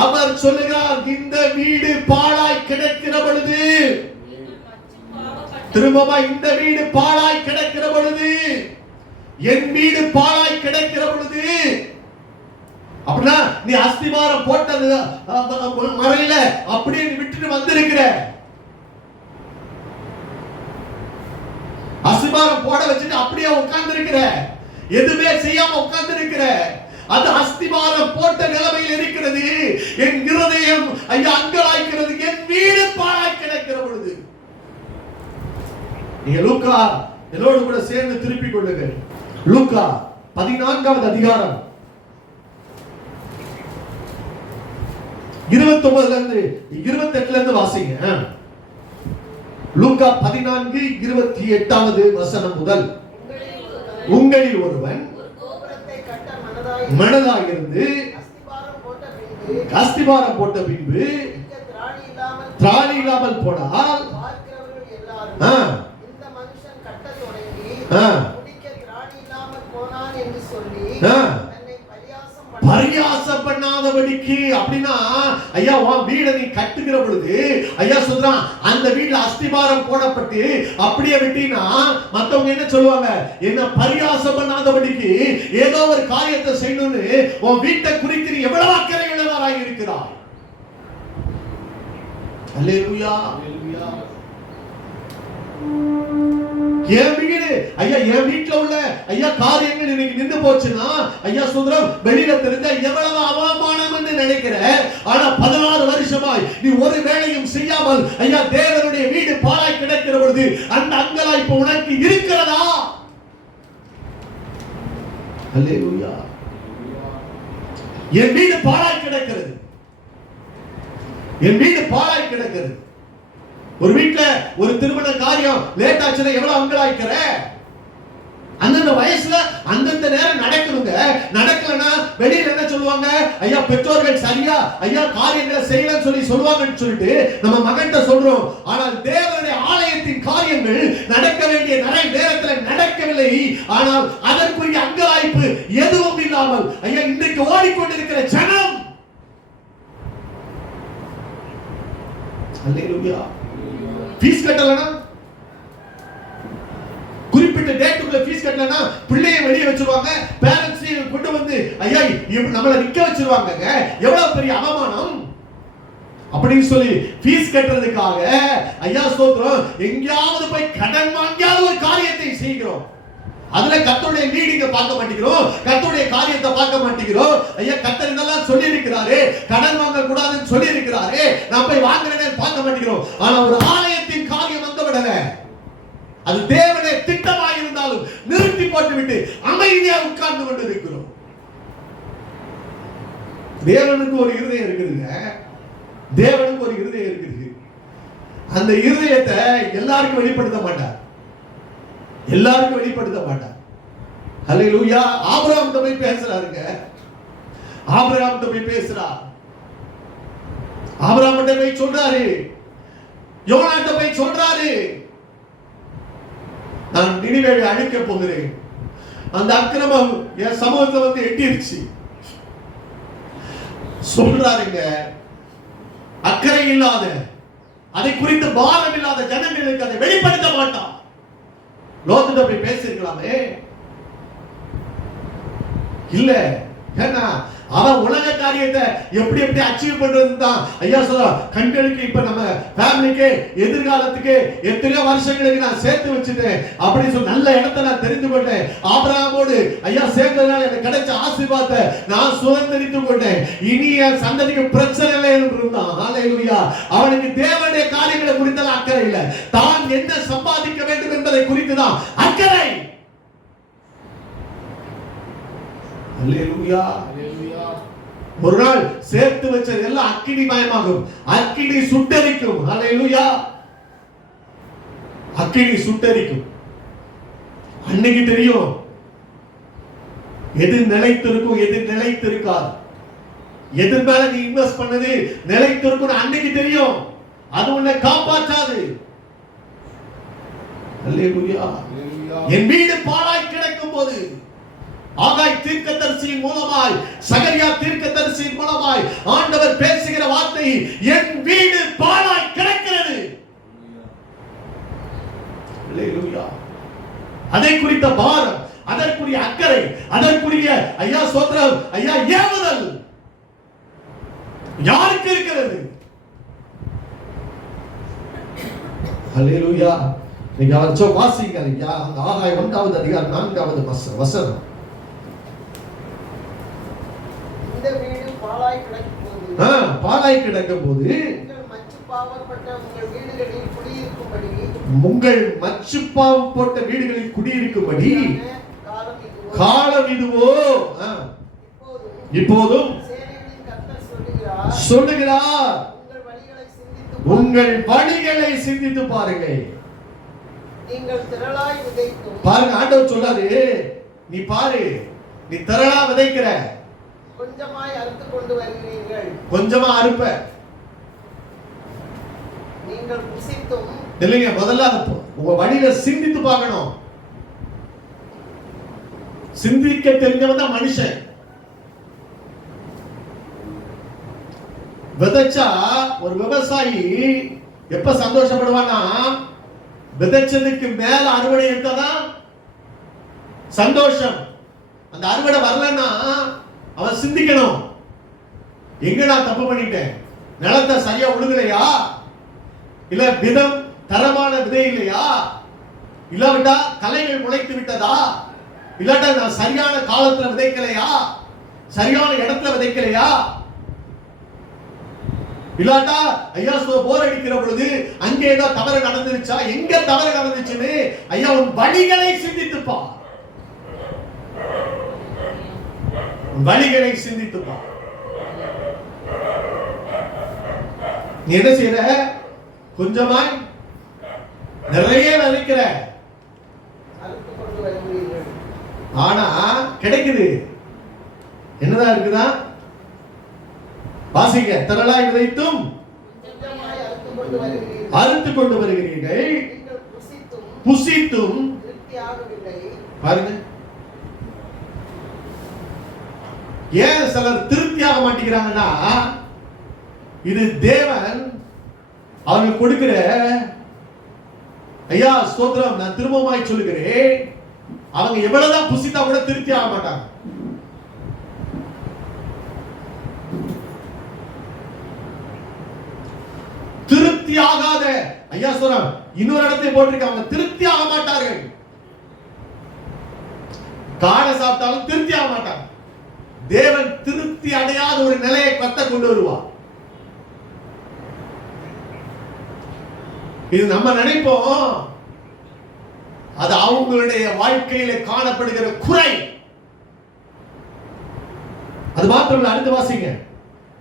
அவர் சொல்லுகிறார், இந்த வீடு பாழாய் கிடக்கிற பொழுது, திரும்பமா இந்த வீடு பாழாய் கிடக்கிற பொழுது, என் வீடு பாழாய் கிடக்கிற பொழுது, அப்படின்னா நீ அஸ்திவாரம் போட்டது மறையில அப்படியே விட்டுட்டு வந்திருக்கிற, அஸ்திவாரம் போட வச்சுட்டு அப்படியே உட்கார்ந்து இருக்கிற, எதுவுமே செய்யாம உட்கார்ந்து இருக்கிற, அது அஸ்திவாரம் போட்ட நிலைமையில் இருக்கிறது. என் இருதயம் ஐயா அங்கலாய்க்கிறது, என் வீடு பாழாய் கிடக்கிற பொழுது. நீங்க லூக்கா என்னோடு கூட சேர்ந்து திருப்பிக் கொள்ளுங்கள். லூக்கா 14வது அதிகாரம் 29 28 வாசிங்க. லூக்கா 14:28 வசனம் முதல். உங்களில் ஒருவன் மனதாயிருந்து அஸ்திபாரம் போட்ட பின்பு திராணி இல்லாமல் போனால் பரியாசம் பண்ணாத பண்ணாதபடிக்கு அப்படின்னா ஐயா உன் வீடை நீ கட்டுகிற பொழுது ஐயா சொல்றான் அந்த வீட்டுல அஸ்திபாரம் போடப்பட்டு அப்படியே விட்டீங்கன்னா மத்தவங்க என்ன சொல்லுவாங்க, என்ன பரியாசம் பண்ணாதபடிக்கு ஏதோ ஒரு காரியத்தை செய்யணும்னு உன் வீட்டை குறித்து நீ எவ்வளவு அக்கறை உள்ளவராய் இருக்கிறாய். அல்லேலூயா. என் வீடு ஐயா, என் வீட்டுல உள்ள ஐயா காரியங்கள் இன்னைக்கு நின்று போச்சுன்னா ஐயா சொல்றோம் வெளியில தெரிஞ்ச எவ்வளவு அவமானம் நினைக்கிற. ஆனா 16 வருஷமாய் நீ ஒரு வேலையும் செய்யாமல் ஐயா தேவனுடைய வீடு பாழாய் கிடக்கிற பொழுது அந்த அங்கலாய்ப்பு உனக்கு இருக்கிறதா? அல்லேலூயா. என் வீடு பாழாய் கிடக்கிறது, என் வீடு பாழாய் கிடக்கிறது. ஒரு வீட்டுல ஒரு திருமண காரியம் லேட் ஆச்சுன்னா எவ்வளவு அங்கலாய்க்கிற. அந்தந்த வயசுல அந்தந்த நேரம் நடக்கணுங்க. நடக்கலன்னா வெளியில என்ன சொல்லுவாங்க, ஐயா பெற்றோர்கள் சரியா ஐயா காரியங்களை செய்யலன்னு சொல்லுவாங்கன்னு சொல்லிட்டு நம்ம மகன்கிட்ட சொல்றோம். ஆனால் தேவனுடைய ஆலயத்தின் காரியங்கள் நடக்க வேண்டிய நேரத்தில் நடக்கவில்லை. ஆனால் அதற்குரிய அங்கலாய்ப்பு எதுவும் இல்லாமல் ஐயா இன்றைக்கு ஓடிக்கொண்டிருக்கிற ஜனம். அல்லேலூயா. ஃபீஸ் கட்டலனா, குறிப்பிட்ட டேட்டுக்குள்ள ஃபீஸ் கட்டலனா பிள்ளையை வெளியே வச்சிருவாங்க. பேரண்ட்ஸ் கொண்டு வந்து ஐயா நம்மள நிக்க வச்சிருவாங்க. எவ்வளவு பெரிய அவமானம் அப்படின்னு சொல்லி ஃபீஸ் கட்டுறதுக்காக ஐயா ஸ்தோத்திரம் எங்கேயாவது போய் கடன் வாங்கியாவது ஒரு காரியத்தை செய்கிறோம். அதுல கர்த்தருடைய லீடிங்க பார்க்க மாட்டேங்கிறோம், கர்த்தருடைய காரியத்தை பார்க்க மாட்டேங்கிறோம். ஐயா கர்த்தர் இதெல்லாம் சொல்லி இருக்கிறாரு, கடன் வாங்க கூடாதுன்னு சொல்லி இருக்கிறாரு, நான் போய் வாங்குறேன்னு பார்க்க மாட்டேங்கிறோம். ஆனா ஒரு ஆலயத்தின் காரியம் வந்த உடனே அது தேவனுடைய திட்டமாக இருந்தாலும் நிறுத்தி போட்டுவிட்டு அமைதியா உட்கார்ந்து கொண்டு இருக்கிறோம். தேவனுக்கு ஒரு இருதயம் இருக்குதுங்க, தேவனுக்கு ஒரு இருதயம் இருக்குது. அந்த இருதயத்தை எல்லாருக்கும் வெளிப்படுத்த மாட்டார், எல்லாருக்கும் வெளிப்படுத்த மாட்டார். ஹல்லேலூயா. ஆபிரகாம் போய் பேசுறாருங்க, ஆபிரகாம் போய் பேசுறார். ஆபிரகாம் போய் சொல்றாரு, யோனாட்ட போய் சொல்றாரு, நான் நினிவேவை அழிக்க போகிறேன். அந்த அக்கிரமம் என் சமூகத்தை வந்து எட்டிருச்சு சொல்றாருங்க. அக்கறை இல்லாத, அதை குறித்து பாரம் இல்லாத ஜனங்களுக்கு அதை வெளிப்படுத்த மாட்டான். லோத்துட்ட போய் பேசிருக்கலாமே, இல்ல. ஏன்னா அவன் உலக காரியத்தை எப்படி எப்படி அச்சீவ் பண்றது தான் ஐயா சொல்ல. கண்களுக்கு இப்ப நம்ம ஃபேமிலிக்கு எதிர்காலத்துக்கு எத்தனையோ வருஷங்களுக்கு நான் சேர்த்து வச்சுட்டேன் அப்படின்னு சொல்லி நல்ல இடத்தை நான் தெரிந்து கொண்டேன். ஆபிரகாமோடு ஐயா சேர்ந்ததுனால எனக்கு கிடைச்ச ஆசீர்வாதத்தை நான் சுதந்திரித்து கொண்டேன். இனி என் சந்ததிக்கு பிரச்சனை இல்லை என்று இருந்தான். ஹல்லேலூயா. அவனுக்கு தேவனுடைய காரியங்களை குறித்தெல்லாம் அக்கறை இல்லை, தான் என்ன சம்பாதிக்க வேண்டும் என்பதை குறித்து தான் அக்கறை. அல்லேலூயா. ஒரு நாள் சேர்த்து வச்சது எல்லாம் அக்கினி மயமாகும், அக்கினி சுட்டரிக்கும். அல்லேலூயா. அக்கினி சுட்டரிக்கும். அன்னைக்கு தெரியும் எது நிலைத்திருக்கும் எது நிலைத்திருக்காது, எது மேல நீ இன்வெஸ்ட் பண்ணது நிலைத்திருக்கும் அன்னைக்கு தெரியும். அது உன்னை காப்பாற்றாது. அல்லேலூயா. என் வீடு பாழாய் கிடக்கும் போது ஆகாய் தீர்க்கதரிசியின் மூலமாய் சகரியா தீர்க்கதரிசியின் மூலமாய் ஆண்டவர் பேசுகிற வார்த்தை, என் வீடு பாழாய் கிடக்கிறது. அல்லேலூயா. அதை குறித்த பாரம், அதற்குரிய அக்கறை, அதற்குரிய ஐயா ஸ்தோத்திரம் ஐயா ஏவுதல் யாருக்கு இருக்கிறது? அல்லேலூயா. நீங்க அவரை வாசிங்க ஐயா. அந்த ஆகாய் 1வது அதிகாரம் 4வது வசனம். பாழாய் கிடக்கும் போது உங்கள் மச்சுப்பாவம் போட்ட வீடுகளில் குடியிருக்கும்படி காலம் இதுவோ இப்போதும் சொல்லுகிறார். உங்கள் வழிகளை சிந்தித்து பாருங்கள். பாருங்க, ஆண்டவர் சொல்றாரு, நீ பாரு, நீ திரளா விதைக்கிற, கொஞ்சமாய் அறுத்து கொண்டு வருகிறீர்கள். கொஞ்சமா அறுப்ப. நீங்கள் புசித்தும் இல்லைங்க, முதல்ல உங்க வழியில சிந்தித்து பார்க்கணும். சிந்திக்க தெரிஞ்சவன் தான் மனுஷன். விதைச்சா ஒரு விவசாயி எப்ப சந்தோஷப்படுவானா, விதைச்சதுக்கு மேல அறுவடை எடுத்தாதான் சந்தோஷம். அந்த அறுவடை வரலன்னா அவன் சிந்திக்கணும், எங்கடா தப்பு பண்ணிட்டேன், நிலத்தை சரியா உழுகலையா, இல்ல விதம் தரமான விதை இல்லையா, இல்லாவிட்டா களைகள் முளைத்து விட்டதா, இல்லாட்டா நான் சரியான காலத்துல விதைக்கலையா, சரியான இடத்துல விதைக்கலையா, இல்லாட்டா ஐயா போர் அடிக்கிற பொழுது அங்கே ஏதோ தவறு நடந்துருச்சா, எங்க தவறு நடந்துச்சுன்னு ஐயா உன் வழிகளை சிந்தித்துப்பா, வழிகளை சிந்தித்துப்பா. நீ என்ன செய்யற, கொஞ்சமாய் நிறைய விதைக்கிற, அறுத்துக் கொண்டு வருகிறீர்கள். ஆனா கிடைக்குது என்னதான் இருக்குதா, வாசிங்க. திரளாய் விதைத்தும் கொஞ்சமாய் அறுத்துக் கொண்டு வருகிறீர்கள். அறுத்துக் கொண்டு வருகிறீர்கள், நீங்கள் புசித்தும் புசித்தும். திருப்தியாகவில்லை. பாருங்க, ஏன் சிலர் திருப்தியாக மாட்டேங்கிறாங்கன்னா, இது தேவன் அவர்கள் கொடுக்கிற, ஐயா ஸ்தோத்திரம், நான் திரும்பமாய் சொல்லுகிறேன், அவங்க எவ்வளவுதான் புசித்தா கூட திருப்தி ஆக மாட்டாங்க. திருப்தி ஆகாத, ஐயா சொல்றாங்க, இன்னொரு இடத்தை போட்டிருக்காங்க, திருப்தி ஆக மாட்டார்கள். காடை சாப்பிட்டாலும் திருப்தி ஆக மாட்டாங்க. தேவன் திருப்தி அடையாத ஒரு நிலையை கத்த கொண்டு வருவார். இது நம்ம நினைப்போம், அது அவங்களுடைய வாழ்க்கையில காணப்படுகிற குறை. அது மாத்திரம் அடுத்து வாசிங்க.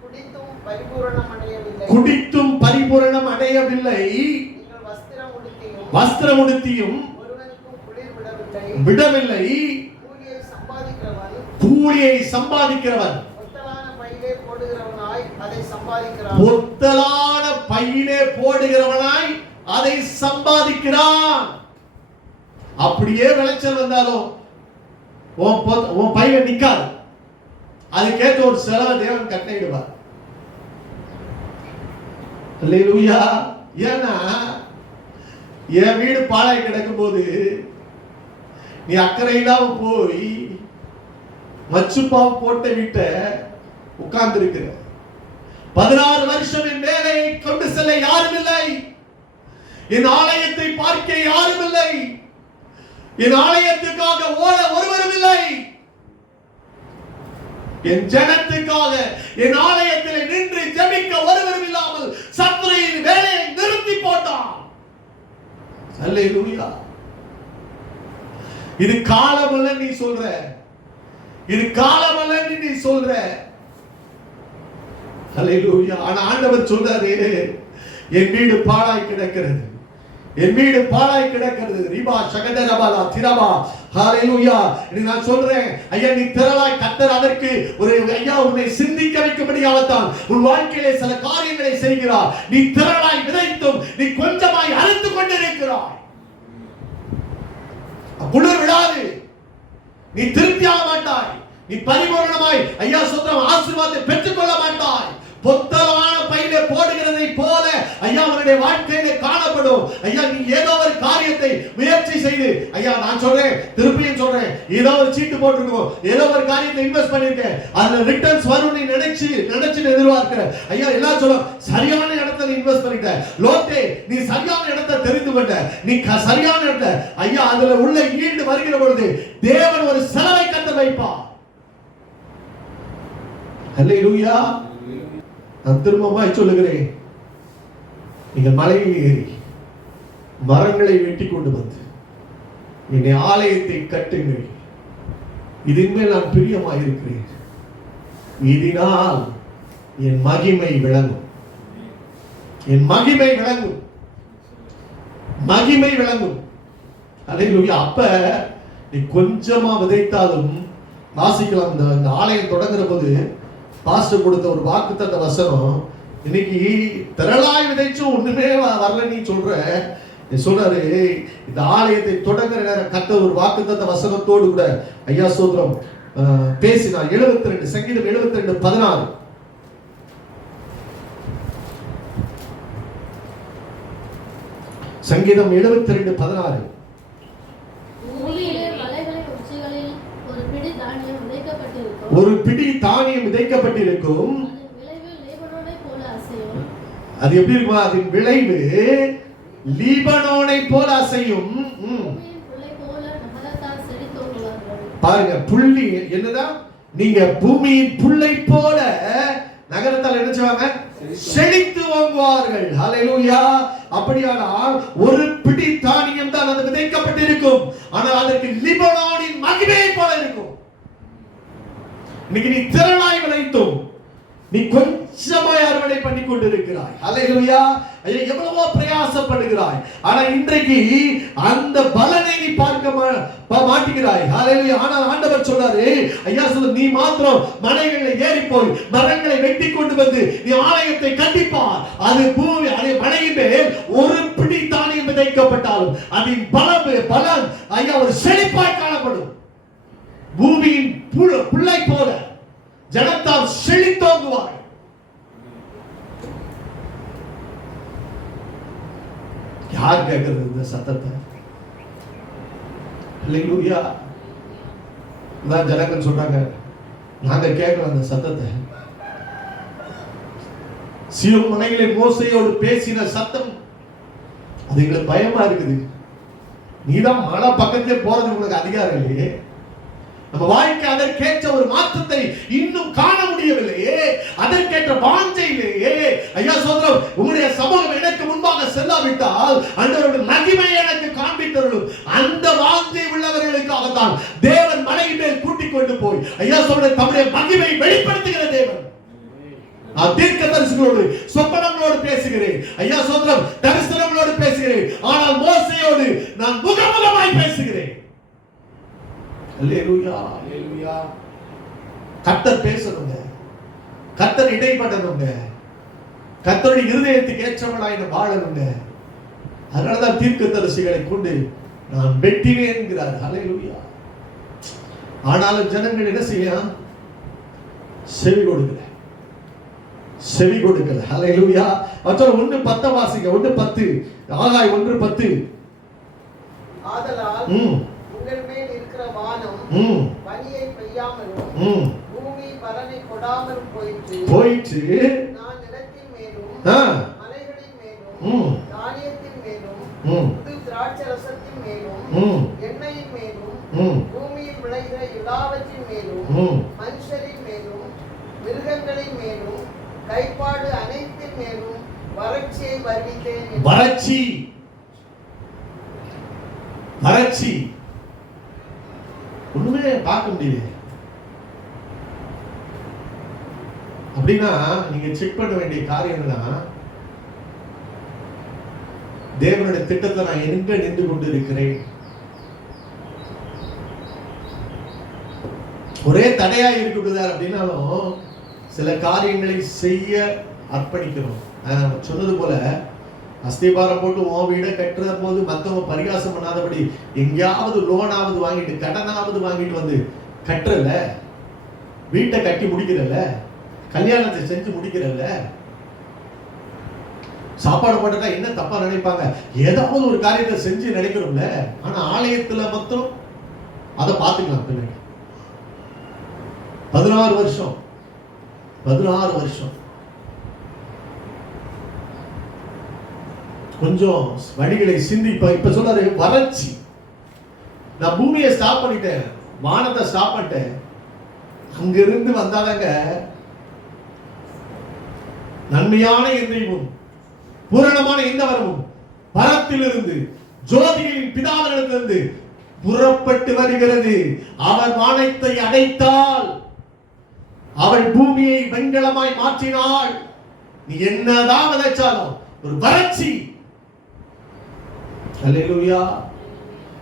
குடித்தும் பரிபூரணம் அடையவில்லை. குடித்தும் பரிபூரணம் அடையவில்லை. நீங்கள் வஸ்திரம் உடுத்தியும் ஒருவனுக்கும் குளிர் விடவில்லை. விடவில்லை. கூலியை சம்பாதிக்கிறவன் பொத்தலான பையிலே போடுகிறவனாய் அதை சம்பாதிக்கிறான். பொத்தலான பையிலே போடுகிறவனாய் அதை சம்பாதிக்கிறான். அப்படியே விளைச்சல் வந்தாலும் உன் பையில நிக்காது. அதுக்கேற்ற ஒரு செலவை தேவன் கட்டளையிடுவார். அல்லேலூயா. ஏன்னா என் வீடு பாழாய் கிடக்கும் போது நீ அக்கறையில்லாம போய் மச்சுப்பாவு போட்ட வீட்ட உட்கார்ந்து இருக்கிற. 16 வருஷம் என் வேலையை கொண்டு செல்ல யாரும் இல்லை. என் ஆலயத்தை பார்க்க யாரும் இல்லை. என் ஆலயத்துக்காக ஓட ஒருவரும் இல்லை. என் ஜனத்துக்காக என் ஆலயத்தில் நின்று ஜெபிக்க ஒருவரும் இல்லாமல் சத்துருவின் வேலையை நிறுத்தி போட்டான். அல்லேலூயா. இது காலமல்ல நீ சொல்ற, இது காலமல்ல நீ சொல்ற. அல்லேலூயா. ஆனா ஆண்டவர் சொல்றாரு, என் வீடு பாழாய் கிடக்கிறது, என் வீடு பாழாய் கிடக்கிறது. ரிபா ஷகதரபாலா திரபா. ஹalleluya. நான் சொல்றேன், ஐயா நீ திரளாய் கர்த்தர் அதற்கு ஒரு ஐயா உன்னை சிந்திக்க வைக்கும்படியாகத்தான் உன் வாழ்க்கையிலே சில காரியங்களை செய்கிறார். நீ திரளாய் விதைத்தும் நீ கொஞ்சமாய் அறுத்து கொண்டிருக்கிறாய். குளிர் விடாது. நீ திருப்தியாக மாட்டாய். நீ பரிபூரணமாய் ஐயா சொல்றேன் ஆசீர்வாதத்தை பெற்றுக்கொள்ள மாட்டாய். பொத்தலான பையிலே போடுகிறதை போல ஐயா அவருடைய வாழ்க்கையிலே காணப்படும். ஐயா நீ ஏதோ ஒரு காரியத்தை முயற்சி செய்து, ஐயா நான் சொல்றேன், திருப்பியும் சொல்றேன், ஏதோ ஒரு சீட்டு போட்டுருக்கோம், ஏதோ ஒரு காரியத்தை இன்வெஸ்ட் பண்ணிருக்கேன், அதுல ரிட்டர்ன்ஸ் வரும் நீ நினைச்சு எதிர்பார்க்கிற. ஐயா எல்லாம் சொல்லும், சரியான இடத்துல இன்வெஸ்ட் பண்ணிட்ட லோத்தே, நீ சரியான இடத்தை தெரிந்து கொண்ட, நீ சரியான இடத்தை ஐயா அதுல உள்ள ஈடு வருகிற பொழுது தேவன் ஒரு செலவை கட்ட வைப்பார். அல்லேலூயா. நான் திரும்பமாய் சொல்லுகிறேன், நீங்கள் மலையில் ஏறி மரங்களை வெட்டி கொண்டு வந்து என்னை ஆலயத்தை கட்டுங்கள், இதன் மேல் நான் பிரியமாய் இருக்கிறேன், இதனால் என் மகிமை விளங்கும், என் மகிமை விளங்கும், மகிமை விளங்கும். அல்லேலூயா. அப்ப நீ கொஞ்சமா விதைத்தாலும் வாசிக்கலாம். இந்த ஆலயம் தொடங்குற போது பாஸ்டர் கொடுத்த ஒரு வாக்குத்தத்த வசனம், இன்னைக்கு திரளாய் விதைச்சும் ஒண்ணுமே வரல நீ சொல்ற. நீ சொல்றாரு, இந்த ஆலயத்தை தொடங்குற நேரம் கர்த்தர் ஒரு வாக்குத்தத்த வசனத்தோடு கூட ஐயா சோதரம் பேசினார். 72 சங்கீதம் 72:16. சங்கீதம் 72:16. பூமியிலே மலைகளின் உச்சிகளில் ஒரு பிடி தானியம் விதைக்கப்பட்டிருக்கும். ஒரு பிடி தானியம் விதைக்கப்பட்டிருக்கும். அதன் விளைவு லீபனோனைப் போல அசையும். அது எப்படி இருக்கும்? அதன் விளைவு லீபனோனை போல அசையும். பூமியின் புல்லை போல நகரத்தார் செழித்தோங்குவார்கள். பாருங்க, புள்ளி என்னதான், நீங்க பூமியின் புல்லை போல நகரத்தால் என்ன செய்வாங்க? செழித்து ஓங்குவார்கள். ஹல்லேலூயா. அப்படியானால் ஒரு பிடி தானியம் தான் அது விதைக்கப்பட்டிருக்கும், ஆனால் அதற்கு லீபனோனின் மகிமையை போல இருக்கும். இன்னைக்கு நீ திரளாய் விளைத்தும் நீ கொஞ்சமாய் அறுவடை பண்ணி கொண்டிருக்கிறாய். ஹல்லேலூயா. ஐயா, எவ்வளவோ பிரயாசப்படுகிறாய், ஆனா இன்றைக்கு அந்த பலனை நீ பார்க்க மாட்டேங்கிறாய். ஹல்லேலூயா. ஆனால் ஆண்டவர் சொல்றாரு, ஐயா சொல்ல, நீ மாத்திரம் மலைகளை ஏறி போய் மரங்களை வெட்டி கொண்டு வந்து நீ ஆலயத்தை கட்டிப்பார். அது பூமி, அது மலையின் மேல் ஒரு பிடி தானியம் விதைக்கப்பட்டாலும் அதன் பலன் ஐயா ஒரு செழிப்பாய் காணப்படும். பூமியின் புல்லை போல ஜனத்தால் செழித்தோங்குவார்கள். யார் கேட்கிறது இந்த சத்தத்தை? ஹல்லேலூயா. நான் ஜனங்கள் சொல்றாங்க, நாங்க கேட்கிறோம் அந்த சத்தத்தை. சீயோன் மலையிலே மோசேயோடு பேசின சத்தம், அது எங்களுக்கு பயமா இருக்குது. நீதான் மலை பக்கத்திலே போறது உங்களுக்கு அதிகாரம் இல்லையே. நம்ம வாழ்க்கை அதற்கேற்ற ஒரு மாற்றத்தை இன்னும் காண முடியவில்லையே, அதற்கேற்ற வாஞ்சையிலேயே. ஐயா சோதரம், உங்களுடைய சமூகம் எனக்கு முன்பாக செல்லாவிட்டால் ஆண்டவருடைய மகிமை எனக்கு காண்பித்தருளும். அந்த வாஞ்சை உள்ளவர்களுக்காகத்தான் தேவன் மலையின் மேல் கூட்டிக் கொண்டு போய் ஐயா சோதரம் தம்முடைய மகிமை வெளிப்படுத்துகிற தேவன். நான் தீர்க்கதரிசிகளோடு சொப்பனங்களோடு பேசுகிறேன். ஐயா சோதரம் தரிசனங்களோடு பேசுகிறேன். ஆனால் மோசேயோடு நான் முகமுகமாய் பேசுகிறேன். அல்லேலூயா. அல்லேலூயா. கர்த்தர் பேசணுங்க, கர்த்தர் இடைப்படணுங்க, கர்த்தருடைய இருதயத்துக்கு ஏற்றவனாய் வாழணுங்க. அதனாலதான் தீர்க்கதரிசிகளை கொண்டு நான் வெட்டினேன் என்கிறார். அல்லேலூயா. ஆனாலும் ஜனங்கள் என்ன செய்யலாம்? செவி கொடுக்கல, செவி கொடுக்கல. அல்லேலூயா. மற்றொரு 1:10 வாசிங்க. 1:10. ஆகாய் 1:10. ஆதலால் உங்கள் மேல் இருக்கிற வானம் பனியை பெய்யாமலும் பூமி பலனை கொடாமலும் போயிற்று. நான் நிலத்தின் மேலும் மலைகளின் மேலும் தானியத்தின் மேலும் புது திராட்சரசத்தின் மேலும் எண்ணெயின் மேலும் பூமியில் விளைகிற எல்லாவற்றின் மேலும் மனுஷரின் மேலும் மிருகங்களின் மேலும் கைப்பாடு அனைத்தின் மேலும் வறட்சியை வருவித்தேன். வறட்சி, வறட்சி ஒண்ணுமே பார்க்க முடியல. அப்படின்னா நீங்க செக் பண்ண வேண்டிய காரியம் என்னன்னா, தேவனுடைய திட்டத்தை நான் எங்க நின்று கொண்டு இருக்கிறேன்? ஒரே தடையா இருக்குது அப்படின்னாலும் சில காரியங்களை செய்ய அர்ப்பணிக்கிறோம். சொன்னது போல அஸ்திபாரம் போட்டு உன் வீடை கட்டுற போது மற்றவங்க பரிகாசம் பண்ணாதபடி எங்கேயாவது லோனாவது வாங்கிட்டு கடனாவது வாங்கிட்டு வந்து கட்டுறல, வீட்டை கட்டி முடிக்கிறல்ல, கல்யாணத்தை செஞ்சு முடிக்கிறல்ல, சாப்பாடு போட்டா என்ன தப்பா நினைப்பாங்க? ஏதாவது ஒரு காரியத்தை செஞ்சு நினைக்கிறோம்ல. ஆனா ஆலயத்துல மொத்தம் அதை பார்த்துக்கலாம். பின்னாடி 16 வருஷம் கொஞ்சம் வழிகளை சிந்தி. இப்ப சொல்றாரு வறட்சி. நான் பூமியை ஸ்டாப் பண்ணிட்டேன், வானத்தை ஸ்டாப் பண்ணிட்டேன். அங்கிருந்து வந்தாதாங்க நன்மையான எந்தையும் பூரணமான எந்த வரமும் பரத்திலிருந்து ஜோதிகளின் பிதாவிடத்திலிருந்து புறப்பட்டு வருகிறது. அவர் வானத்தை அடைத்தால், அவள் பூமியை வெண்கலமாய் மாற்றினாள். நீ என்னதான் விதைச்சாலும் ஒரு வறட்சி. அல்லேலூயா.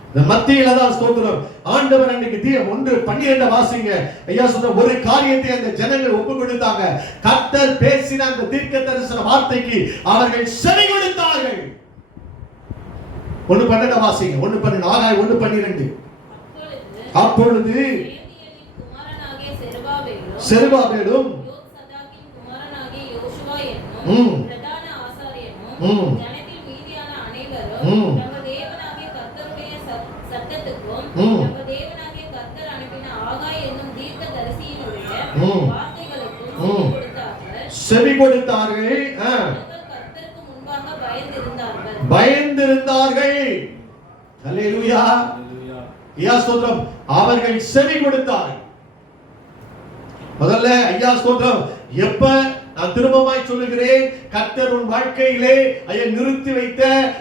இந்த மத்தியில தான் ஸ்தோத்திரம். ஆண்டவர் அன்னைக்கு 1:12 வாசிங்க. ஐயா சொன்ன ஒரு காரியத்தை அந்த ஜனங்கள் ஒப்பு கொடுத்தாங்க. கர்த்தர் பேசின அந்த தீர்க்க தரிசன வார்த்தைக்கு அவர்கள் செவி கொடுத்தார்கள். 1:12 வாசிங்க. 1:12. ஆகாய் 1:12. அப்பொழுது செருபாபேலும் யோசதாக்கின் குமாரனாகிய யோசுவா என்னும் பிரதான ஆசாரியனும் ஜனத்தில் மீதியான அனைவரும் ம். நம்ம தேவனாகிய கர்த்தருடைய சத்தத்துக்கும் ம். நம்ம தேவனாகிய கர்த்தர் அனுப்பின ஆகாய் என்னும் தீர்க்கதரிசியினுடைய ம். வார்த்தைகளுக்கும் ம். கொடுத்தார்கள். செவி கொடுத்தார்கள். அவர்கள் கர்த்தருக்கு முன்பாக பயந்திருந்தார்கள். பயந்திருந்தார்கள். அல்லேலூயா. ஐயா ஸ்தோத்திரம். அவர்கள் செவி கொடுத்தார்கள். முதல்ல ஐயா ஸ்தோத்திரம். எப்ப நான் திரும்பமாய் சொல்லுகிறேன், கர்த்தர் உன் வாழ்க்கையிலே ஐயா நிறுத்தி வைத்த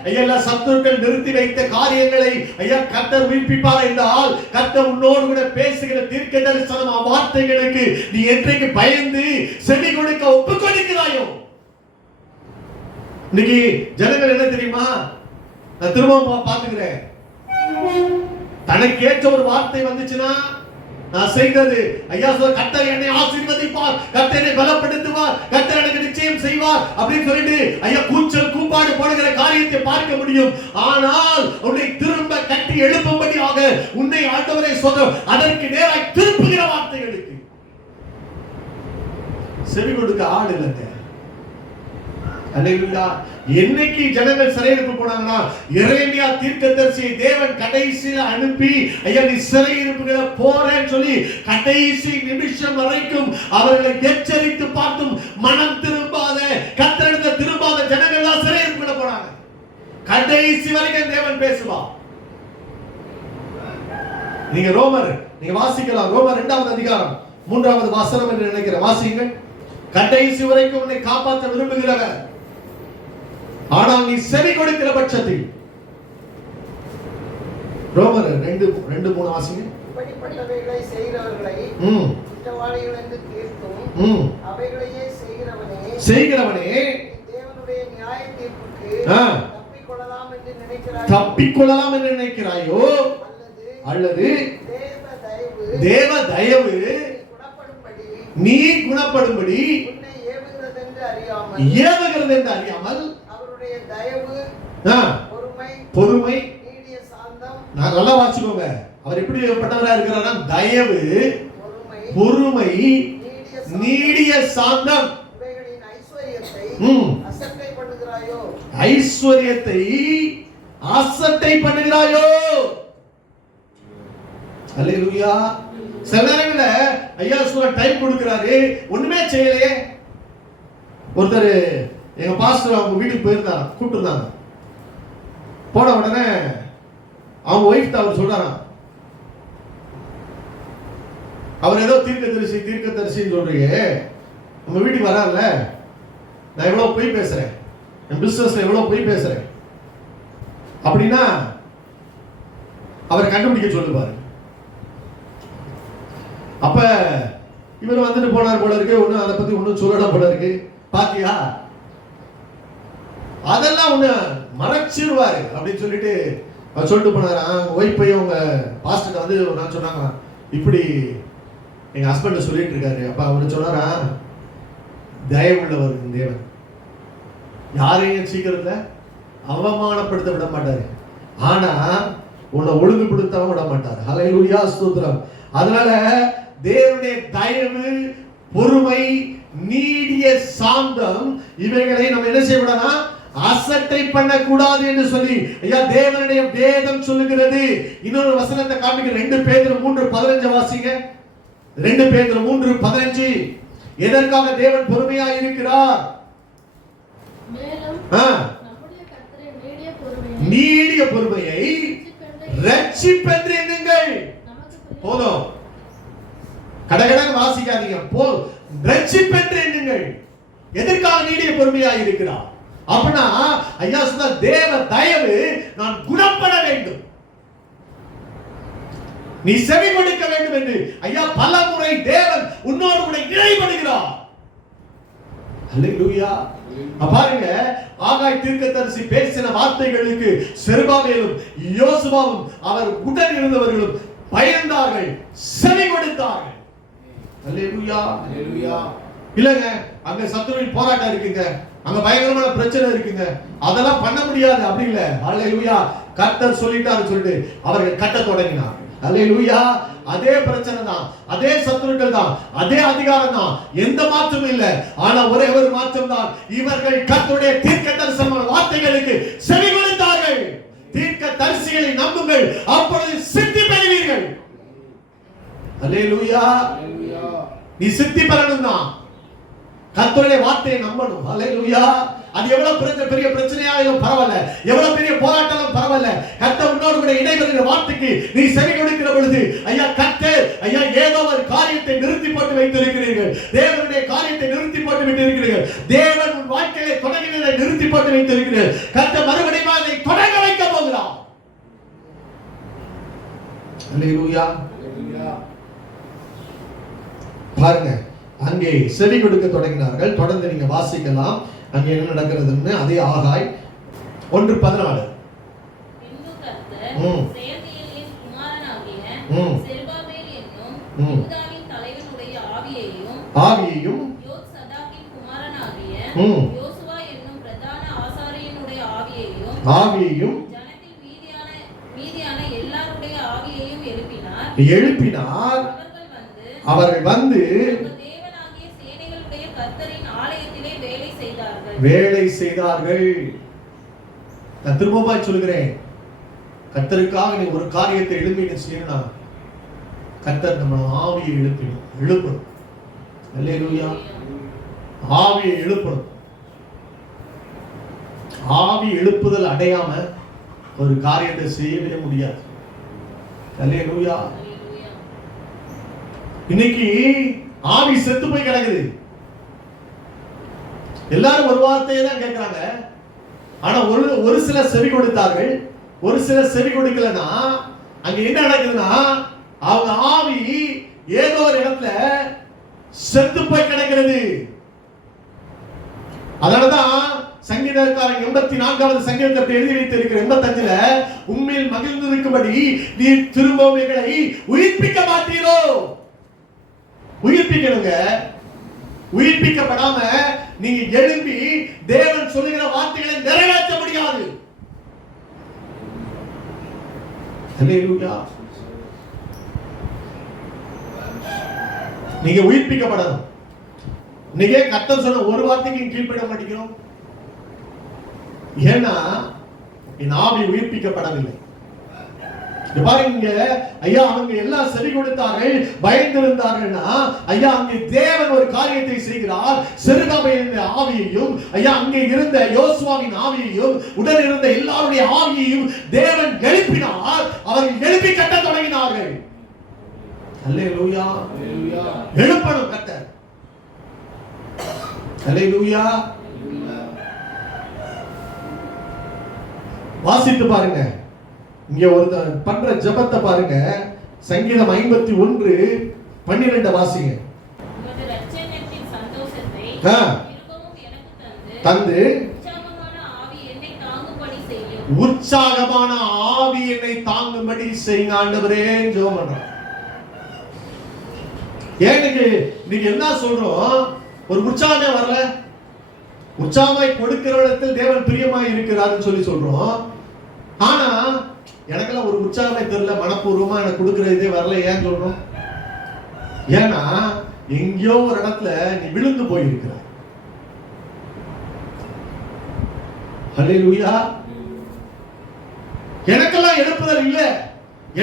ஐயா சத்துருக்கள் நிறுத்தி வைத்த காரியங்களை ஐயா கர்த்தர் உயிர்ப்பிப்பார் என்றால், கர்த்தர் உன்னோடு கூட பேசுகிற தீர்க்க தரிசன வார்த்தைகளுக்கு நீ என்றைக்கு பயந்து செவி கொடுக்க ஒப்பு கொடுக்கிறாயோ. இன்னைக்கு ஜனங்கள் என்ன தெரியுமா, நான் திரும்ப பாத்துக்கிறேன், தனக்கு ஏற்ற ஒரு வார்த்தை வந்துச்சுன்னா நான் செய்தது ஐயா சொல்ல, கர்த்தர் என்னை ஆசீர்வதிப்பார், கர்த்தர் என்னை பலப்படுத்துவார், கர்த்தர் எனக்கு நிச்சயம் செய்வார் அப்படின்னு சொல்லிட்டு ஐயா கூச்சல் கூப்பாடு போடுகிற காரியத்தை பார்க்க முடியும். ஆனால் உன்னை திரும்ப கட்டி எழுப்பும்படியாக உன்னை ஆண்டவரை சொல்ல அதற்கு நேராக திருப்புகிற வார்த்தைகளுக்கு செவி கொடுக்க ஆள் இல்லைங்க. அல்லேலூயா. என்னைக்கு ஜனங்கள் சிறையிருப்பு போனாங்கன்னா, எரேமியா தீர்க்கதரிசியை தேவன் கடைசியில் அனுப்பி ஐயா நீ சிறையிருப்புகளை போறேன்னு சொல்லி கடைசி நிமிஷம் வரைக்கும் அவர்களை எச்சரித்து பார்த்தும் மனம் திரும்பாத, கர்த்தரிடத்தில் திரும்பாத ஜனங்கள் தான் சிறையிருப்புகளை போனாங்க. கடைசி வரைக்கும் தேவன் பேசுவார். நீங்க ரோமர் நீங்க வாசிக்கலாம், ரோமர் 2வது அதிகாரம் 3வது வசனம் என்று நினைக்கிறேன், வாசிங்க. கடைசி வரைக்கும் உன்னை காப்பாற்ற விரும்புகிறவர், ஆனால் நீ செவி கொடுக்கிற பட்சத்தில். ரோமர் 2:3 வாசிங்க. இப்படிப்பட்டவைகளை செய்கிறவர்களை குற்றவாளிகள் என்று தீர்த்தும் அவைகளையே செய்கிறவனே தேவனுடைய நியாய தீர்ப்புக்கு தப்பிக்கொள்ளலாம் என்று நினைக்கிறாயோ, அல்லது தேவ தயவு நீ குணப்படும்படி ஏவுகிறது என்று அறியாமல் பொறுமை. நான் நல்லா வாசிக்கோங்க, அவர் எப்படிப்பட்டவரா இருக்கிறாரா, தயவு, பொறுமை, நீடிய சாந்தம். ஐஸ்வர்யத்தை அசட்டை பண்ணுகிறாயோ. அல்லேலூயா. சில நேரங்கள்ல ஐயா சொல்ல டைம் கொடுக்கிறாரு, ஒண்ணுமே செய்யலையே. ஒருத்தர் எங்க பாஸ்டர் அவங்க வீட்டுக்கு போயிருந்தாங்க, கூப்பிட்டுருந்தாங்க. போன உடனே அவங்க ஒய்ஃப் அவர் சொல்றாராம், அவர் ஏதோ தீர்க்கதரிசின்னு சொல்றீங்க, நம்ம வீட்டுக்கு வராருல, நான் எவ்வளவு போய் பேசுறேன், என் பிசினஸ்ல எவ்வளவு போய் பேசுறேன் அப்படின்னா அவரை கண்டுபிடிக்க சொல்லுவாரு. அப்ப இவர் வந்துட்டு போனார் போல இருக்கு, ஒண்ணு அதை பத்தி ஒன்னும் சொல்லலாம் போல இருக்கு, பாத்தியா அதெல்லாம் ஒண்ணு மறைச்சிருவாரு அப்படின்னு சொல்லிட்டு சொல்லிட்டு போனாரா. ஒய்ஃப் போய் உங்க பாஸ்டர் வந்து நான் சொன்னாங்க, இப்படி எங்க ஹஸ்பண்ட் சொல்லிட்டு இருக்காரு. அப்ப அவரு சொன்னாரா, தயவுள்ளவர் தேவன், யாரையும் சீக்கிரத்துல அவமானப்படுத்த விட மாட்டாரு, ஆனா உன்னை ஒழுங்குபடுத்தவும் விட மாட்டாரு. ஹல்லேலூயா, ஸ்தோத்திரம். அதனால தேவனுடைய தயவு, பொறுமை, நீடிய சாந்தம் இவைகளை நம்ம என்ன செய்யக்கூடாதுன்னா அசட்டை பண்ணக்கூடாது என்று சொல்லி ஐயா தேவனுடைய வேதம் சொல்லுகிறது. இன்னொரு வசனத்தை காமிக்க, 2 பேதுரு 3:15 வாசிங்க. 2 பேதுரு 3:15. எதற்காக தேவன் பொறுமையாக இருக்கிறார்? மேலும் நம்முடைய கர்த்தரின் நீடிய பொறுமையை ரட்சிப்பென்று எண்ணுங்கள். போதும், கடகடன்னு வாசிக்காதீங்க, ரட்சிப்பென்று எண்ணுங்கள். எதற்காக நீடிய பொறுமையாக இருக்கிறார் அப்படின்னா ஐயா சொன்ன தேவ தயவு, நான் குணப்பட வேண்டும், நீ செவி கொடுக்க வேண்டும் என்று ஐயா பல முறை தேவன் உன்னோடு கூட இடைபடுகிறார். அல்லேலூயா. பாருங்க, ஆகாய் தீர்க்கதரிசி பேசின வார்த்தைகளுக்கு செருபாபேலும் யோசுவாவும் அவர் உடன் இருந்தவர்களும் பயந்தார்கள், செவி கொடுத்தார்கள். அல்லேலூயா, அல்லேலூயா. இல்லங்க, அங்க சத்துருவின் போராட்டம் இருக்குங்க, அங்க பயங்கரமான பிரச்சனை இருக்குங்க, அதெல்லாம் பண்ண முடியாது அப்படி இல்ல. அல்லேலூயா. கர்த்தர் சொல்லிட்டாரு சொல்லிட்டு அவர்கள் கட்ட தொடங்கினார். அல்லேலூயா. அதே பிரச்சனை தான், அதே சத்துருக்கள் தான், அதே அதிகாரம் தான், எந்த மாற்றமும் இல்ல. ஆனா ஒரே ஒரு மாற்றம் தான், இவர்கள் கர்த்தருடைய தீர்க்கதரிசன வார்த்தைகளுக்கு செவி கொடுத்தார்கள். தீர்க்கதரிசிகளை நம்புங்கள், அப்பொழுது சித்தி பெறுவீர்கள். அல்லேலூயா. நீ சித்தி பெறணும் தான், கர்த்தருடைய வார்த்தையை நம்பணும். அல்லேலூயா. அது எவ்வளவு பெரிய பிரச்சனையாலும் பரவாயில்ல, எவ்வளவு பெரிய போராட்டம் பரவாயில்ல, கர்த்தர் உன்னோடு கூட இடைவெளிகிற வார்த்தைக்கு நீ செவி கொடுக்கிற பொழுது, ஐயா கர்த்தர், ஐயா ஏதோ ஒரு காரியத்தை நிறுத்தி போட்டு வைத்திருக்கிறீர்கள், தேவனுடைய காரியத்தை நிறுத்தி போட்டு வைத்திருக்கிறீர்கள், தேவன் உன் வாழ்க்கையை தொடங்கினதை நிறுத்தி போட்டு வைத்திருக்கிறீர்கள், கர்த்தர் மறுபடியும் அதை தொடங்க வைக்க போகிறார். அல்லேலூயா. பாருங்க, அங்கே செவி கொடுக்க தொடங்கினார்கள். தொடர்ந்து நீங்க வாசிக்கலாம் அங்கே என்ன நடக்கிறதுன்னு. அதே ஆகாய் 1:14. பின்பு கர்த்தர் செயல்தியேலின் குமாரனாகிய செருபாபேல் என்னும் யூதாவின் தலைவனுடைய ஆவியையும் யோசதாக்கின் குமாரனாகிய யோசுவா என்னும் பிரதான ஆசாரியனுடைய ஆவியையும் ஜனத்தின் மீதியான எல்லாருடைய ஆவியையும் எழுப்பினார். அவர்கள் வந்து தேவனாகிய சேனைகளுடைய கர்த்தரின் ஆலயத்திலே வேலை செய்தார்கள். நான் திரும்பவும் சொல்கிறேன், கர்த்தருக்காக நீ ஒரு காரியத்தை எழுப்பி செய்யணும், கர்த்தர் நம்ம ஆவியை எழுப்பணும். அல்லேலூயா. ஆவியை எழுப்பணும். ஆவி எழுப்புதல் அடையாம ஒரு காரியத்தை செய்யவே முடியாது. அல்லேலூயா. இன்னைக்கு ஆவி செத்து போய் கிடக்குது. எல்லாரும் ஒரு வார்த்தையை தான் கேட்கிறாங்க. ஆனா ஒரு சில செவி கொடுத்தார்கள், ஒரு சில செவி கொடுக்கலனா அங்க என்ன நடக்குதுன்னா, அவங்க ஆவி ஏதோ ஒரு இடத்துல செத்து போய் கிடக்கிறது. அதனாலதான் சங்கீதக்காரன் 84வது சங்கீதத்தை அப்படி எழுதி வைத்திருக்கிற 85ல, உண்மையில் மகிழ்ந்திருக்கும்படி நீ திரும்பவும் எங்களை உயிர்ப்பிக்க மாட்டீரோ. உயிர்ப்பிக்கணுங்க. உயிர்ப்பிக்கப்படாம நீங்க எழும்பி தேவன் சொல்லுகிற வார்த்தைகளை நிறைவேற்ற முடியாது. அல்லேலூயா. நீங்க உயிர்ப்பிக்கப்படணும். நீங்க கர்த்தர் சொன்ன ஒரு வார்த்தைக்கு கீழ்ப்பட மாட்டேங்கிறோம். ஏன்னா என் ஆவி உயிர்ப்பிக்கப்படவில்லை. பாருங்க ஐயா, அவங்க எல்லாம் செவி கொடுத்தார்கள், பயந்திருந்தார்கள்னா, ஐயா அங்கே தேவன் ஒரு காரியத்தை செய்கிறார். செருபாபேலின் ஆவியையும், ஐயா அங்கே இருந்த யோசுவாவின் ஆவியையும், உடன் இருந்த எல்லாருடைய ஆவியையும் தேவன் எழுப்பினார். அவர்கள் எழுப்பி கட்ட தொடங்கினார்கள். அல்லேலூயா. எழுப்பணும் கர்த்தர். அல்லேலூயா. வாசித்து பாருங்க, இங்க ஒரு பண்ற ஜெபத்தை பாருங்க. சங்கீதம் 51:12 வாசிங்க. உமது இரட்சணியத்தின் சந்தோஷத்தை திரும்பவும் எனக்கு தந்து உற்சாகமான ஆவி என்னை தாங்கும்படி செய்யும். உற்சாகமான ஆவி என்னை தாங்கும்படி செய்யுங்க ஆண்டவரே. ஜெபம் பண்றோம். ஏனுக்கு நீங்க என்ன சொல்றோம், ஒரு உற்சாகமே வரல. உற்சாகமாய் கொடுக்கிற இடத்தில் தேவன் பிரியமாய் இருக்கிறார்னு சொல்லி சொல்றோம். ஆனா எனக்கெல்லாம் ஒரு உற்சாகமே தெரியல, மனப்பூர்வமா எனக்கு கொடுக்கிற இதே வரல. ஏன் சொல்றோம்? ஏன்னா எங்கேயோ ஒரு இடத்துல நீ விழுந்து போயிருக்கிற. அல்லேலூயா. எனக்கெல்லாம் எழுப்புதல் இல்ல,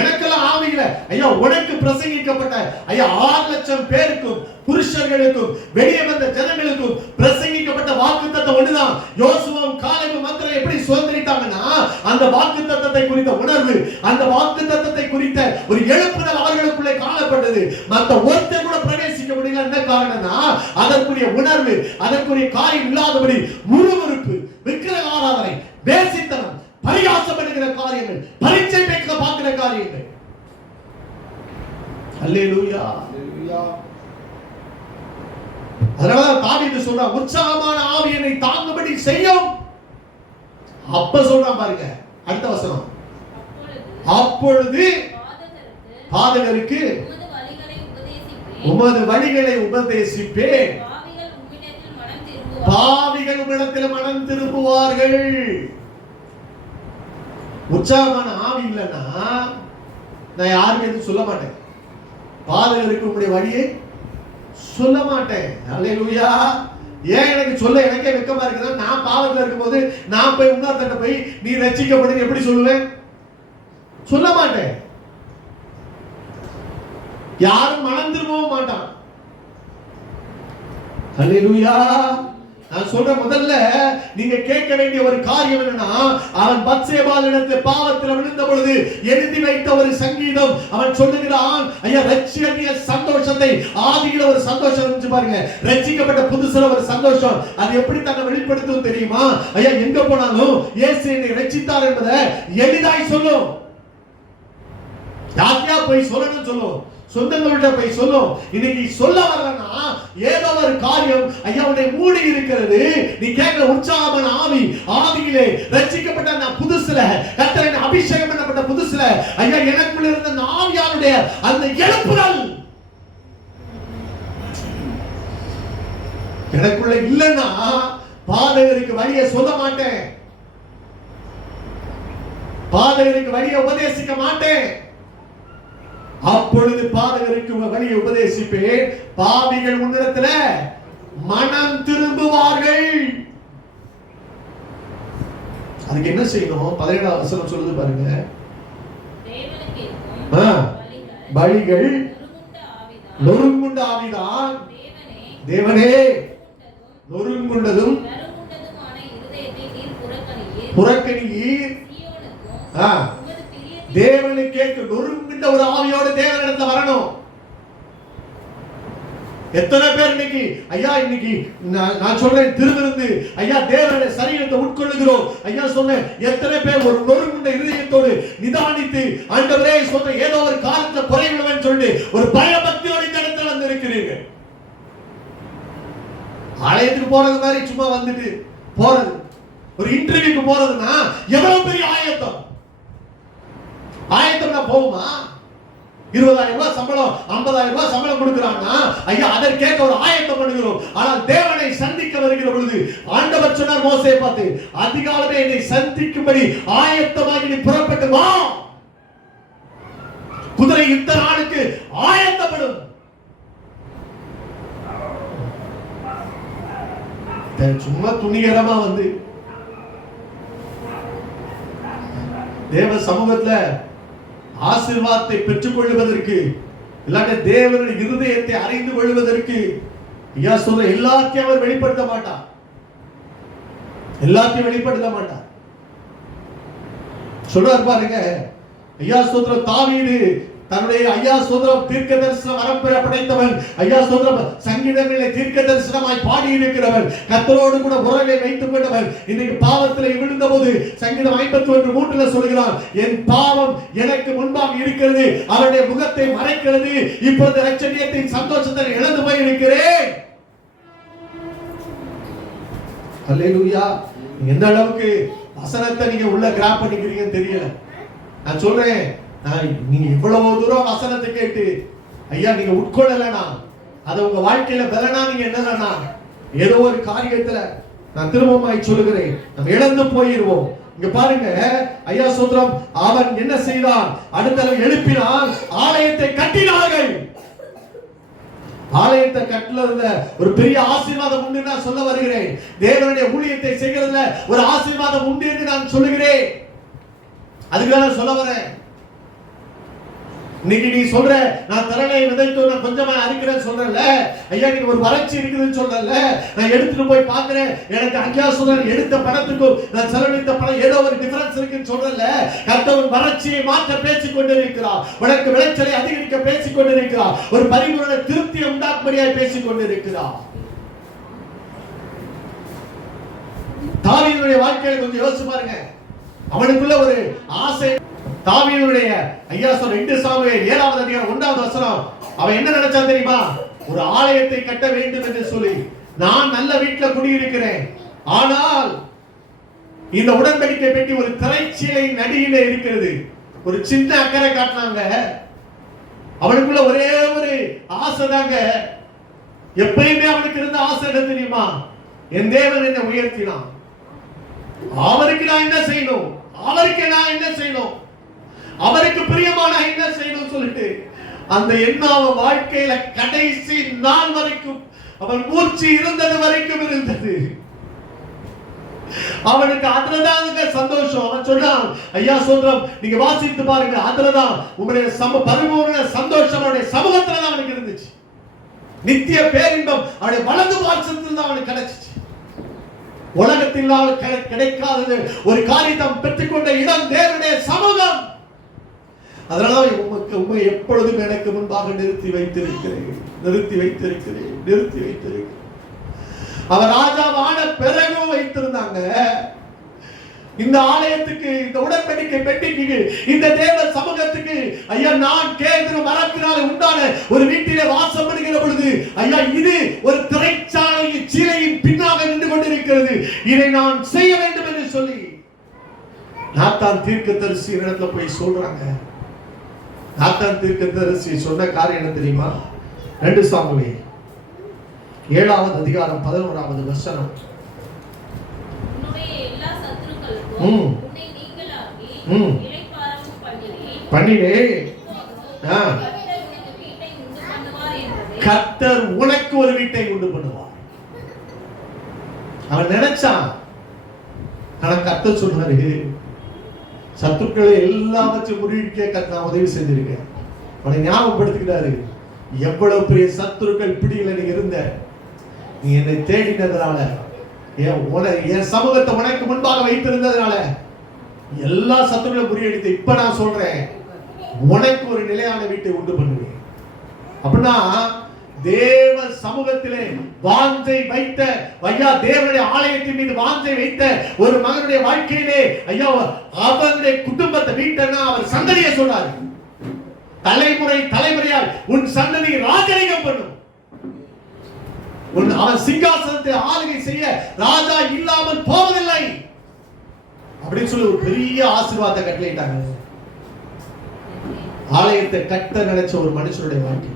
எனக்கெல்லாம் ஆவி இல்ல. ஐயா உனக்கு பிரசங்கிக்கப்பட்ட ஐயா 6 லட்சம் பேருக்கும், புருஷர்களுக்கும், வெளியே வந்த ஜனங்களுக்கும் பிரசங்கிக்கப்பட்ட வாக்குத்தத்தம் ஒண்ணுதான். யோசுவாவும் காலேபும் மாத்திரம் எப்படி சுதந்திரித்தாங்கன்னா, அந்த வாக்குத்தத்தத்தை குறித்த உணர்வு, அந்த வாக்குத்தத்தத்தை குறித்த ஒரு எழுப்புதல் அவர்களுக்குள்ளே காணப்பட்டது. மற்ற ஒருத்தர் கூட பிரவேசிக்க முடியல. என்ன காரணம்னா, அதற்குரிய உணர்வு, அதற்குரிய காரியம் இல்லாதபடி முறுமுறுப்பு, விக்கிரக ஆராதனை, வேசித்தனம், பரிகாசம் பண்ணுகிற காரியங்கள், பரீட்சை பேக்க பார்க்கிற காரியங்கள். அல்லேலூயா. அதனால தாவீது சொல்றான், உற்சாகமான ஆவி என்னை தாங்கும்படி செய்யும். அப்ப சொல்றான் பாருங்க அடுத்த வசனம், அப்பொழுது பாதகருக்கு உமது வழிகளை உபதேசிப்பேன், பாவிகள் உம்மிடத்தில் மனம் திரும்புவார்கள். உற்சாகமான ஆவி இல்லைன்னா நான் யாருமே எதுவும் சொல்ல மாட்டேன். பாதகருக்கு உங்களுடைய வழியை சொல்ல மாட்டேன். அல்லேலூயா. ஏன் எனக்கு சொல்ல எனக்கே வெக்கமா இருக்குன்னா, நான் பாவத்துல இருக்கும்போது நான் போய் இன்னொருத்தட்ட போய் நீ ரட்சிக்கப்படுன்னு எப்படி சொல்லுவேன்? சொல்ல மாட்டேன். யாரும் மனம் திரும்பவும் மாட்டான். ஹல்லேலூயா. நான் சொல்ற முதல்ல நீங்க கேட்க வேண்டிய ஒரு காரியம் என்னன்னா, அவன் பத்சேபாளிடத்தில் பாவத்தில் விழுந்த பொழுது எழுதி வைத்த ஒரு சங்கீதம். அவன் சொல்லுகிறான், ஐயா ரட்சிய சந்தோஷத்தை, ஆதியில ஒரு சந்தோஷம் இருந்துச்சு பாருங்க, ரட்சிக்கப்பட்ட புதுசுல ஒரு சந்தோஷம், அது எப்படி தன்னை வெளிப்படுத்தும் தெரியுமா? ஐயா எங்க போனாலும் இயேசு என்னை ரட்சித்தார் என்பதை எளிதாய் சொல்லும். யாத்தியா போய் சொல்லணும் சொல்லும், சொந்தங்கள்கிட்ட போய் சொல்லும். இன்னைக்கு சொல்ல வரலன்னா ஏதோ ஒரு காரியம் ஐயா உன்னை மூடி இருக்கிறது. நீ கேட்கிற உற்சாகமான ஆவி, ஆவியிலே ரட்சிக்கப்பட்ட நான் புதுசுல கர்த்தரின் அபிஷேகம் பண்ணப்பட்ட புதுசுல ஐயா எனக்குள்ள இருந்த அந்த ஆவியாருடைய அந்த எழுப்புதல் எனக்குள்ள இல்லைன்னா பாதகருக்கு வழியை சொல்ல மாட்டேன், பாதகருக்கு வழியை உபதேசிக்க மாட்டேன். அப்பொழுது பாதகருக்கு வழியை உபதேசிப்பேன், பாவிகள் உன்னிடத்துல மனம் திரும்புவார்கள். அதுக்கு என்ன செய்யணும்? 17ஆம் வசனம் சொல்லுது பாருங்க, பலிகள் நொறுங்குண்ட ஆவிதான் தேவனே, நொறுங்குண்டதும் புறக்கணியீர். தேவனுக்கு நொறுங்குண்ட ஒரு ஆவியோடு தேவனிடத்துல வரணும். எத்தனை பேர் இன்னைக்கு ஐயா இன்னைக்கு நான் சொல்றேன் திருவிருந்து ஐயா தேவனுடைய சரீரத்தை உட்கொள்ளுகிறோம். ஐயா சொன்னேன், எத்தனை பேர் ஒரு நொறுங்குண்ட இதயத்தோடு நிதானித்து ஆண்டவரே சொன்ன ஏதோ ஒரு காரியத்தை குறைவிடுவேன்னு சொல்லிட்டு ஒரு பயபக்தியோடு இந்த இடத்துல வந்து இருக்கிறீர்கள். ஆலயத்துக்கு போறது மாதிரி சும்மா வந்துட்டு போறது, ஒரு இன்டர்வியூக்கு போறதுன்னா எவ்வளவு பெரிய ஆயத்தம். ஆயத்தம்னா போகுமா? 20,000 ரூபாய் சம்பளம், 50,000 ரூபாய் சம்பளம் கொடுக்கிறாங்கன்னா ஐயா அதற்கேற்ற ஒரு ஆயத்தம் பண்ணுகிறோம். ஆனால் தேவனை சந்திக்க வருகிற பொழுது ஆண்டவர் சொன்னார் மோசேயை பார்த்து, அதிகாலமே என்னை சந்திக்கும்படி ஆயத்தமாகி நீ புறப்பட்டு வா. குதிரை யுத்த நாளுக்கு ஆயத்தப்படும். சும்மா துணிகரமா வந்து தேவ சமூகத்துல ஆசீர்வாதத்தை பெற்றுக் கொள்வதற்கு, இல்லாட்ட தேவனுடைய இருதயத்தை அறிந்து கொள்வதற்கு ஐயா சொல்ற எல்லாத்தையும் அவர் வெளிப்படுத்த மாட்டார், எல்லாத்தையும் வெளிப்படுத்த மாட்டார். சொல்றார் பாருங்க, ஐயா சோதர தாவீது தன்னுடைய ஐயா சோதரம் தீர்க்க தரிசன வரம்பெற படைத்தவன், ஐயா சோதரம் சங்கீதங்களிலே தீர்க்க தரிசனமாய் பாடி இருக்கிறவன், கர்த்தரோடு கூட உறவை வைத்துக் கொண்டவன். இன்னைக்கு பாவத்திலே விழுந்த போது சங்கீதம் 51:3 சொல்கிறான், என் பாவம் எனக்கு முன்பாக இருக்கிறது, அவருடைய முகத்தை மறைக்கிறது, இப்பொழுது இரட்சணியத்தின் சந்தோஷத்தை இழந்து போய் இருக்கிறேன். அல்லேலூயா. எந்த அளவுக்கு வசனத்தை நீங்க உள்ள கிராப் பண்ணிக்கிறீங்கன்னு தெரியல. நான் சொல்றேன், நீங்க இவ்வளவு தூரம் வசனத்தை கேட்டு ஐயா நீங்க உட்கொள்ளலனா, அது உங்க வாழ்க்கையில பலனா நீங்க என்னன்னா ஏதோ ஒரு காரியத்துல நான் திரும்பமாய் சொல்லுகிறேன் நம்ம இழந்து போயிருவோம். இங்க பாருங்க ஐயா சோத்ரம் அவன் என்ன செய்தான்? அடுத்த எழுப்பினான், ஆலயத்தை கட்டினார்கள். ஆலயத்தை கட்டல ஒரு பெரிய ஆசீர்வாதம் உண்டு நான் சொல்ல வருகிறேன். தேவனுடைய ஊழியத்தை செய்கிறதுல ஒரு ஆசீர்வாதம் உண்டு என்று நான் சொல்லுகிறேன். அதுக்கு நான் சொல்ல வரேன். இன்னைக்கு நீ சொல்ற நான் தரலை விதைத்து நான் கொஞ்சமா அரிக்கிறேன்னு சொல்றல, ஐயா நீங்க ஒரு வறட்சி இருக்குதுன்னு சொல்றல, நான் எடுத்துட்டு போய் பாக்குறேன், எனக்கு அங்கேயா சொல்றேன் எடுத்த பணத்துக்கும் நான் செலவழித்த பணம் ஏதோ ஒரு டிஃபரன்ஸ் இருக்குன்னு சொல்றல. கர்த்தர் வறட்சியை மாற்ற பேசிக் கொண்டிருக்கிறார், உனக்கு விளைச்சலை அதிகரிக்க பேசிக் கொண்டிருக்கிறார், ஒரு பரிபூரண திருப்தியை உண்டாக்கும்படியாக பேசிக் கொண்டிருக்கிறார். தாவீதுடைய வாழ்க்கையில கொஞ்சம் யோசிச்சு பாருங்க. அவனுக்குள்ள ஒரு ஆசை. தாவீதுடைய ஐயா சொல்ற 2 சாமுவேல் 7ஆம் அதிகாரம் 1ஆவது வசனம், அவன் என்ன நினைச்சான் தெரியுமா? ஒரு ஆலயத்தை கட்ட வேண்டும் என்று சொல்லி, நான் நல்ல வீட்டுல குடியிருக்கிறேன், ஆனால் இந்த உடன்படிக்கை பெட்டி ஒரு திரைச்சீலை நடியில இருக்கிறது. ஒரு சின்ன அக்கறை காட்டினாங்க. அவனுக்குள்ள ஒரே ஒரு ஆசை தாங்க. எப்பயுமே அவனுக்கு இருந்த ஆசை என்ன தெரியுமா? என் தேவன் என்ன உயர்த்தினான், அவருக்கு நான் என்ன செய்யணும், அவருக்கு நான் என்ன செய்யணும், அவருக்கு பிரியமான என்ன செய்யணும் சொல்லிட்டு அந்த எண்ணாவ வாழ்க்கையில கடைசி நாள் வரைக்கும் அவன் மூச்சு இருந்தது வரைக்கும் இருந்தது. அவனுக்கு அதுலதாங்க சந்தோஷம். அவன் சொன்னான், ஐயா சொல்றோம், நீங்க வாசித்து பாருங்க, அதுலதான் உங்களுடைய பரிபூர்ண சந்தோஷம் அவனுடைய சமூகத்துல தான் அவனுக்கு இருந்துச்சு. நித்திய பேரின்பம் அவனுடைய வலது பால்சத்தில் தான் அவனுக்கு கிடைச்சிச்சு. உலகத்தில் கிடைக்காதது ஒரு காரியம் பெற்றுக்கொண்ட இடம் தேவனுடைய சமூகம். அதனால உண்மை எப்பொழுதும் எனக்கு முன்பாக நிறுத்தி வைத்திருக்கிறேன். அவர் ராஜாவான பிறகும் வைத்திருந்தாங்க. இந்த ஆலயத்துக்கு, இந்த உடன்படிக்கை பெட்டிக்கு, இந்த தேவ சமூகத்துக்கு ஐயா நான் கேதுரு மரத்தினாலே உண்டான ஒரு வீட்டிலே வாசம் பண்ணுகிற பொழுது ஐயா இது ஒரு திரைச்சாலை சீலையின் பின்னாக நின்று கொண்டிருக்கிறது. இதை நான் செய்ய வேண்டும் என்று சொல்லி நாத்தான் தீர்க்கதரிசி இடத்துல போய் சொல்றாங்க. நாத்தான் தீர்க்கதரிசி சொன்ன காரியம் என்ன தெரியுமா? 2 சாமுவேல் 7வது அதிகாரம் 11வது வசனம். உன்னை நீங்களாக்கி இளைப்பாறவும் பண்ணினே. கர்த்தர் உனக்கு ஒரு வீட்டை உண்டு பண்ணுவார். அவன் நினைச்சான். ஆனா கர்த்தர் சொன்னாரு, சத்துருக்களை எல்லாவற்றையும் முறியடிக்க கர்த்தர் உதவி செஞ்சிருக்கேன். அவனை ஞாபகப்படுத்துகிறாரு, எவ்வளவு பெரிய சத்துருக்கள் பிடியில நீ இருந்த, நீ என்னை தேடினதுனால, என் சமூகத்தை உனக்கு முன்பாக வைத்திருந்ததுனால எல்லா சத்துருக்களை முறியடித்து இப்ப நான் சொல்றேன், உனக்கு ஒரு நிலையான வீட்டை உண்டு பண்ணுவேன். அப்படின்னா தேவ சமூகத்திலே வாஞ்சை வைத்த ஐயா, தேவனுடைய ஆலயத்தின் மீது வாஞ்சை வைத்த ஒரு மகனுடைய வாழ்க்கையிலே ஐயா அவனுடைய குடும்பத்தை வீட்டை அவர் சந்ததியை சொன்னார். தலைமுறையால் உன் சந்ததி ராஜரீகம் பண்ணும். அவன் சிங்காசனத்தை ஆளுகை செய்ய ராஜா இல்லாமல் போவதில்லை அப்படின்னு சொல்லி ஒரு பெரிய ஆசீர்வாதத்தை கட்டளையிட்டாங்க. ஆலயத்தை கட்ட நினைச்ச ஒரு மனுஷனுடைய வாழ்க்கை.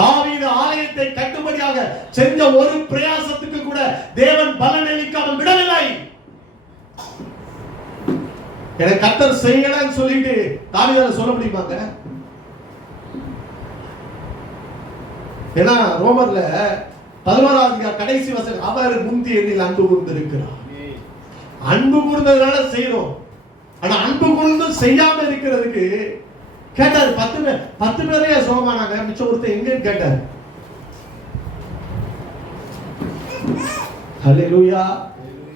தாவீது ஆலயத்தை கட்டும்படியாக செஞ்ச ஒரு பிரயாசத்துக்கு கூட தேவன் பலன் அளிக்காமல் விடவில்லை. எனக்கு கர்த்தர் செய்யலன்னு சொல்லிட்டு தாவீதால சொல்ல முடியுமாங்க? ஏன்னா ரோமர்ல 11வது கடைசி வசனம், அவர் முந்தி எண்ணில் அன்பு கூர்ந்திருக்கிறார். அன்பு கூர்ந்ததுனால செய்யறோம். ஆனா அன்பு கூர்ந்து செய்யாம இருக்கிறதுக்கு கேட்டாரு. 10 பேரையே சோமானாங்க, மிச்சம் ஒருத்தர் எங்க கேட்டாரு. ஹல்லேலூயா.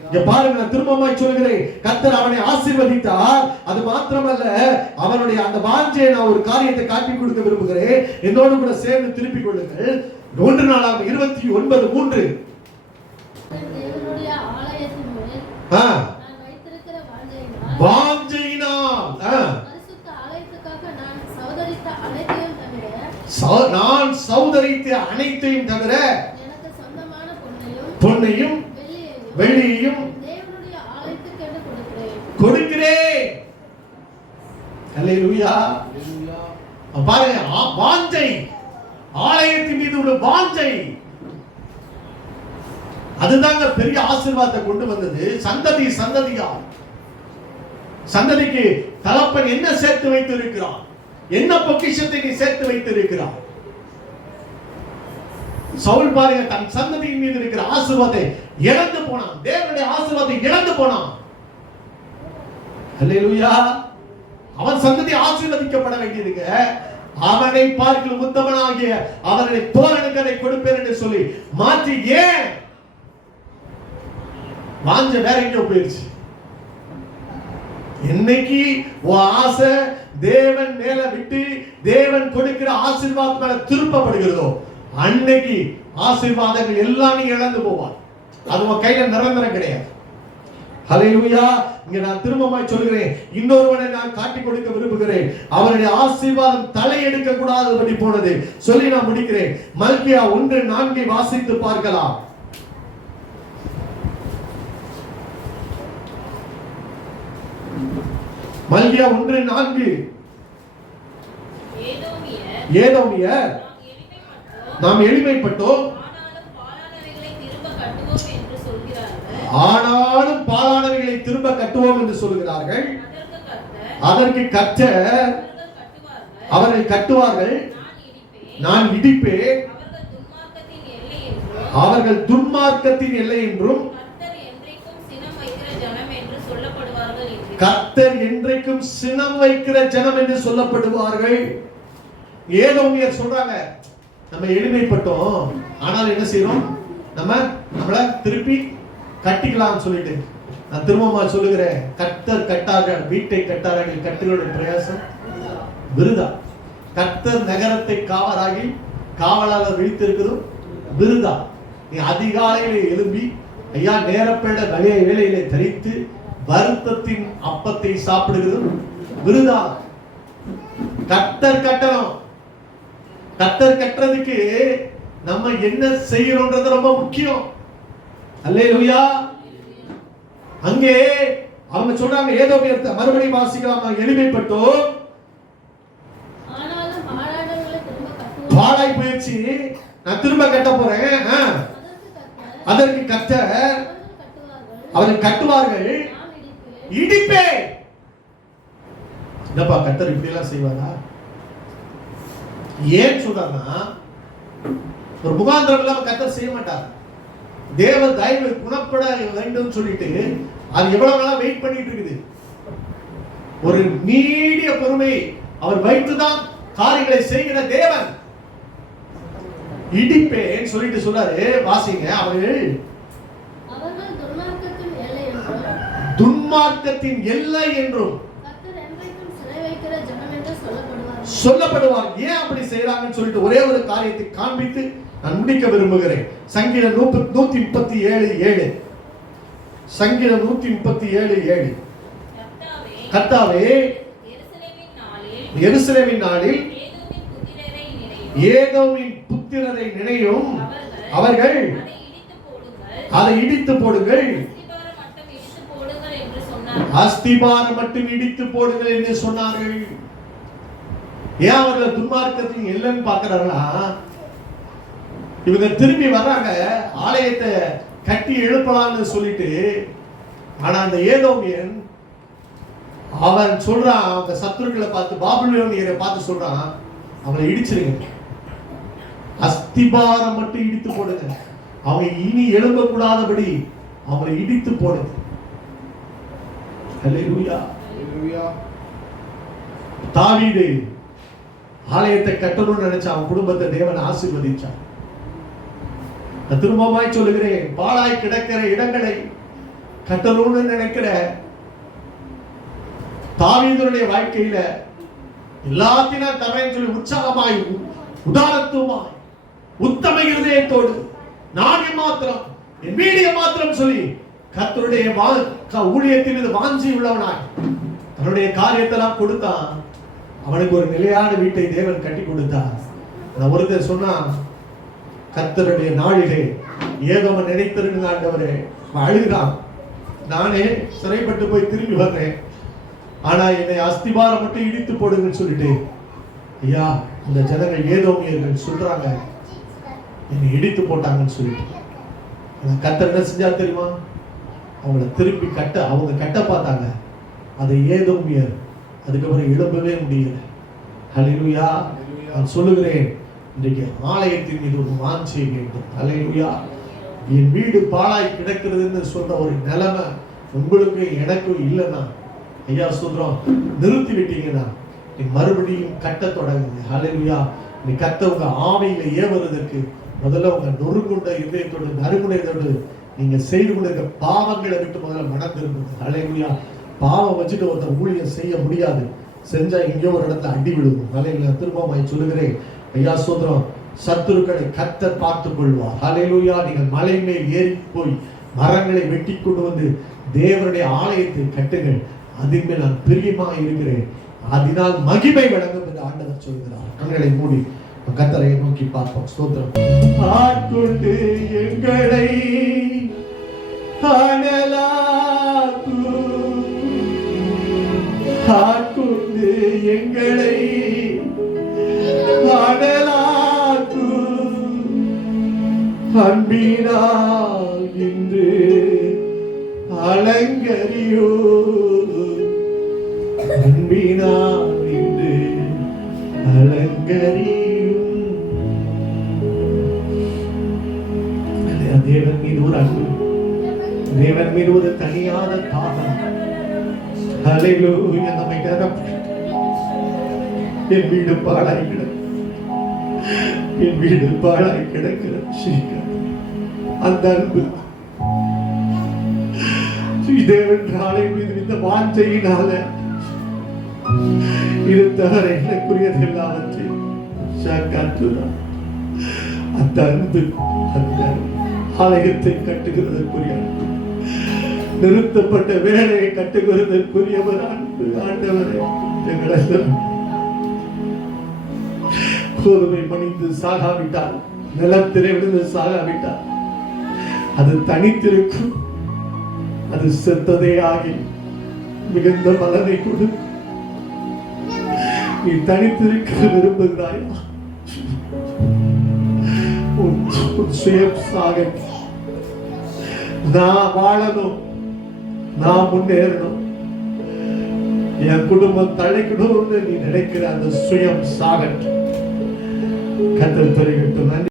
இங்க பாருங்க, நான் திரும்பமாய் சொல்கிறேன், கர்த்தர் அவனை ஆசீர்வதித்தார். அது மாத்திரமல்ல, அவனுடைய அந்த வாஞ்சையை நான் ஒரு காரியத்தை காட்டி கொடுக்க விரும்புகிறேன். என்னோடு கூட சேர்ந்து திருப்பிக் கொள்ளுங்கள். 1 நாளாகமம் 29:3. தேவனுடைய ஆலயத்தின் மேல் நான் வைத்திருக்கிற வாஞ்சையினால் பரிசுத்த ஆலயத்துக்காக நான் சௌதரித்த அனைத்தையும் தவிர எனக்கு சொந்தமான பொன்னையும் வெள்ளியையும் தேவனுடைய ஆலயத்துக்கு கொடுக்கிறேன். அல்லேலூயா. பாருங்க, வாஞ்சை, ஆலயத்தின் மீது ஒரு வாஞ்சை, அதுதாங்க பெரிய ஆசீர்வாதத்தை கொண்டு வந்தது. சந்ததிக்கு தகப்பன் என்ன சேர்த்து வைத்திருக்கிறான், என்ன பொக்கிஷத்தை நீ சேர்த்து வைத்திருக்கிறான். சவுல் பாருங்க, தன் சந்ததியின் மீது இருக்கிற ஆசீர்வாதத்தை இழந்து போனான். தேவனுடைய ஆசீர்வாதத்தை இழந்து போனான். அல்லேலூயா. அவன் சந்ததி ஆசீர்வதிக்கப்பட வேண்டியதுங்க. அவனை பார்க்கலும் உத்தமனாகிய அவனை தோழனுக்கு அதை கொடுப்பேன் என்று சொல்லி மாற்றி, ஏன் வாஞ்ச வேற எங்கேயோ போயிருச்சு. என்னைக்கு ஆசை தேவன் மேல விட்டு தேவன் கொடுக்கிற ஆசீர்வாதம் மேல திருப்பப்படுகிறதோ அன்னைக்கு ஆசீர்வாதங்கள் எல்லாம் நீ இழந்து போவான். அது உன் கையில நிரந்தரம் கிடையாது. ஹல்லேலூயா. இங்க நான் திரும்பமாய் சொல்கிறேன், இன்னொருவனை நான் காட்டி கொடுக்க விரும்புகிறேன். அவருடைய ஆசீர்வாதம் தலை எடுக்க கூடாதபடி போனது சொல்லி நான் முடிக்கிறேன். மல்கியா 1:4 வாசித்து பார்க்கலாம். மல்கியா 1:4. ஏதோமியர் நாம் எளிமைப்பட்டோம், ஆனாலும் பாழானவைகளை திரும்ப கட்டுவோம் என்று சொல்கிறார்கள். அதற்கு கர்த்தர் அவர்கள் கட்டுவார்கள், நான் இடிப்பேன், அவர்கள் துன்மார்க்கத்தின் எல்லை என்றும் கர்த்தர் என்றைக்கும் சினம் வைக்கிற ஜனம் என்று சொல்லப்படுவார்கள் என்று. கர்த்தர் என்றைக்கும் சினம் வைக்கிற ஜனம் என்று சொல்லப்படுவார்கள். ஏதோமியர் சொல்றாங்க, நம்ம எளிமைப்பட்டோம், ஆனால் என்ன செய்யறோம், நம்மள திருப்பி கட்டிக்கலாம்னு சொல்லிட்டு. நான் திரும்பமா சொல்லுகிறேன், கர்த்தர் கட்டார்கள் வீட்டை கட்டார்கள், கட்டுகளுடைய பிரயாசம் விருதா. கர்த்தர் நகரத்தை காவலாளர் விழித்திருக்கிறதும் விருதா. நீ அதிகாலையிலே எழும்பி ஐயா நேரப்பேட வேலையிலே தரித்து வருத்தத்தின் அப்பத்தை சாப்பிடுகிறதும் விருதா. கர்த்தர் கட்டணும். கர்த்தர் கட்டுறதுக்கு நம்ம என்ன செய்யறோம்ன்றது ரொம்ப முக்கியம். அல்லேலூயா. அங்கே அவங்க சொல்றாங்க, ஏதோ மறுபடியும் வாசிக்கலாம், எளிமைப்பட்டோம், பாழாய் போயிடுச்சு, நான் திரும்ப கட்ட போறேன். அதற்கு கர்த்தர் அவர்கள் கட்டுவார்கள், இடிப்பே. என்னப்பா கர்த்தர் இப்படி எல்லாம் செய்வாரா? ஏன் சொல்றாருன்னா, ஒரு முகாந்திரம் இல்லாம கர்த்தர் செய்ய மாட்டார். தேவ தயவு குணப்பட வேண்டும் சொல்லிட்டு அது எவ்வளவு நாளா வெயிட் பண்ணிட்டு இருக்குது. ஒரு நீடிய பொறுமை அவர் வைத்துதான் காரியங்களை செய்கிற தேவன். இடிப்பேன் சொல்லிட்டு சொல்றாரு, வாசிங்க. அவர்கள் துன்மார்க்கத்தின் எல்லை என்றும் சொல்லப்படுவார். ஏன் அப்படி செய்யறாங்கன்னு சொல்லிட்டு ஒரே ஒரு காரியத்தை காண்பித்து நான் முடிக்க விரும்புகிறேன். சங்கீதம் 137:7. சங்கீதம் 137:7. கர்த்தாவே எருசலேமின் நாளில் ஏதோமின் புத்திரரை நினையும், அவர்கள் அதை இடித்து போடுங்கள், அஸ்திபாரம் மட்டும் இடித்து போடுங்கள் என்று சொன்னார்கள். ஏன் அவர்கள் துன்மார்க்கத்தின் எல்லைன்னு பார்க்கிறார்களா? இவங்க திரும்பி வர்றாங்க, ஆலயத்தை கட்டி எழுப்பலாம்னு சொல்லிட்டு. ஆனா அந்த ஏதோமியன் அவன் சொல்றான், அந்த சத்துருக்களை பார்த்து, பாபிலோனியரை பார்த்து சொல்றான், அவனை இடிச்சிருங்க, அஸ்திபாரம் மட்டும் இடித்து போடுங்க, அவங்க இனி எழும்ப கூடாதபடி அவனை இடித்து போடுங்க. அல்லேலூயா. தாவீது ஆலயத்தை கட்டணும்னு நினைச்ச அவன் குடும்பத்தை தேவன் ஆசீர்வதிச்சான். திரும்பமாய் சொல்லுகிறேன், பாழாய் கிடக்கிற இடங்களை கட்டணும்னு நினைக்கிற தாவீதுடைய வாழ்க்கையில எல்லாத்தையும் தரேன்னு சொல்லி உற்சாகமாய் உதாரத்துவமாய் உத்தம இருதயத்தோடு நான் மாத்திரம் என் வீடிய மாத்திரம் சொல்லி கர்த்தருடைய ஊழியத்தின் மீது வாஞ்சி உள்ளவனாய் தன்னுடைய காரியத்தெல்லாம் கொடுத்தான். அவனுக்கு ஒரு நிலையான வீட்டை தேவன் கட்டி கொடுத்தார். ஒருத்தர் சொன்னான், கர்த்தருடைய நாளிலே ஏதோ நினைத்திருந்த ஆண்டவரே, அழுகிறான், நானே சிறைப்பட்டு போய் திரும்பி வர்றேன், ஆனா என்னை அஸ்திபாரம் மட்டும் இடித்து போடுங்கன்னு சொல்லிட்டு, ஐயா இந்த ஜனங்கள் ஏதோமியர்கள் சொல்றாங்க என்னை இடித்து போட்டாங்கன்னு சொல்லிட்டு, கர்த்தர் என்ன செஞ்சா தெரியுமா? அவங்கள திருப்பி அவங்க கட்ட பார்த்தாங்க. அதை ஏதோமியர் அதுக்கப்புறம் எழும்பவே முடியல. ஹல்லேலூயா. நான் சொல்லுகிறேன், இன்றைக்கு ஆலயத்தின் மீது ஒரு வாஞ்சை வேண்டும். ஹல்லேலூயா. என் வீடு பாழாய் கிடக்கிறதுன்னு சொல்ற ஒரு நிலைமை உங்களுக்கு எனக்கும் இல்லைன்னா, ஐயா சொல்றோம், நிறுத்தி விட்டீங்கன்னா நீ மறுபடியும் கட்ட தொடங்குங்க. ஹல்லேலூயா. நீ கத்த உங்க ஆவியில ஏவுறதுக்கு முதல்ல உங்க நொறுங்குண்ட இதயத்தோடு நறுங்குடையதோடு நீங்க செய்து கொண்டிருக்க பாவங்களை விட்டு முதல்ல மனம் திரும்புங்க. ஹல்லேலூயா. பாவம் வச்சுட்டு ஒருத்தர் ஊழியம் செய்ய முடியாது. செஞ்சா எங்கேயோ ஒரு இடத்துல அடி விடுவோம். ஹல்லேலூயா. திரும்பமாய் சொல்லுகிறேன், ஐயா சோதரம், சத்துருக்களை கர்த்தர் பார்த்துக் கொள்வார். ஹல்லேலூயா. நீங்கள் மலை மேல் ஏறி போய் மரங்களை வெட்டி கொண்டு வந்து தேவனுடைய ஆலயத்தை கட்டுங்கள், அதில் மேல் நான் பிரியமாக இருக்கிறேன், அதனால் மகிமை வழங்கும் என்று ஆண்டவர் சொல்கிறார். கண்களை மூடி கர்த்தரை நோக்கி பார்ப்போம். ஸ்தோத்திரம். ஆட்கொண்டு எங்களை காணலாக்கு, ஆட்கொண்டு எங்களை காணலாக்கு, அன்பினால் இன்று அலங்கரியோ, அன்பினால் இன்று அலங்கரியும். மீது ஒரு தனியாத தாகம் ஹல்லேலூயா நம்மை நிரப்பி. என் வீடு பாழாய் கிடக்கு, என் வீடு பாழாய் கிடக்கிறது. அந்த அன்பு தேவன் நாளை மீது இந்த வாஞ்சையினால இது தவிர எனக்குரியது எல்லாவற்றையும் அந்த அன்பு, அந்த ஆலயத்தை கட்டுகிறதற்குரிய அன்பு, நிறுத்தப்பட்ட வேலையை கட்டுகிறதற்குரியவர் அன்பு. ஆண்டவரே, எங்களிடம் கோதுமை மணிந்து சாகாவிட்டால், நிலத்திலே விழுந்து சாகாவிட்டால் அது தனித்திருக்கும், அது செத்ததே ஆகி மிகுந்த பலனை கொடுக்கும். நீ தனித்திருக்க விரும்புகிறாயா? உன் சுயம் சாக, நான் வாழணும், நான் முன்னேறணும், என் குடும்பம் தழைக்கணும்னு நீ நினைக்கிற அந்த சுயம் சாகட்டும். கத்தர் பெருகட்டும். நன்றி.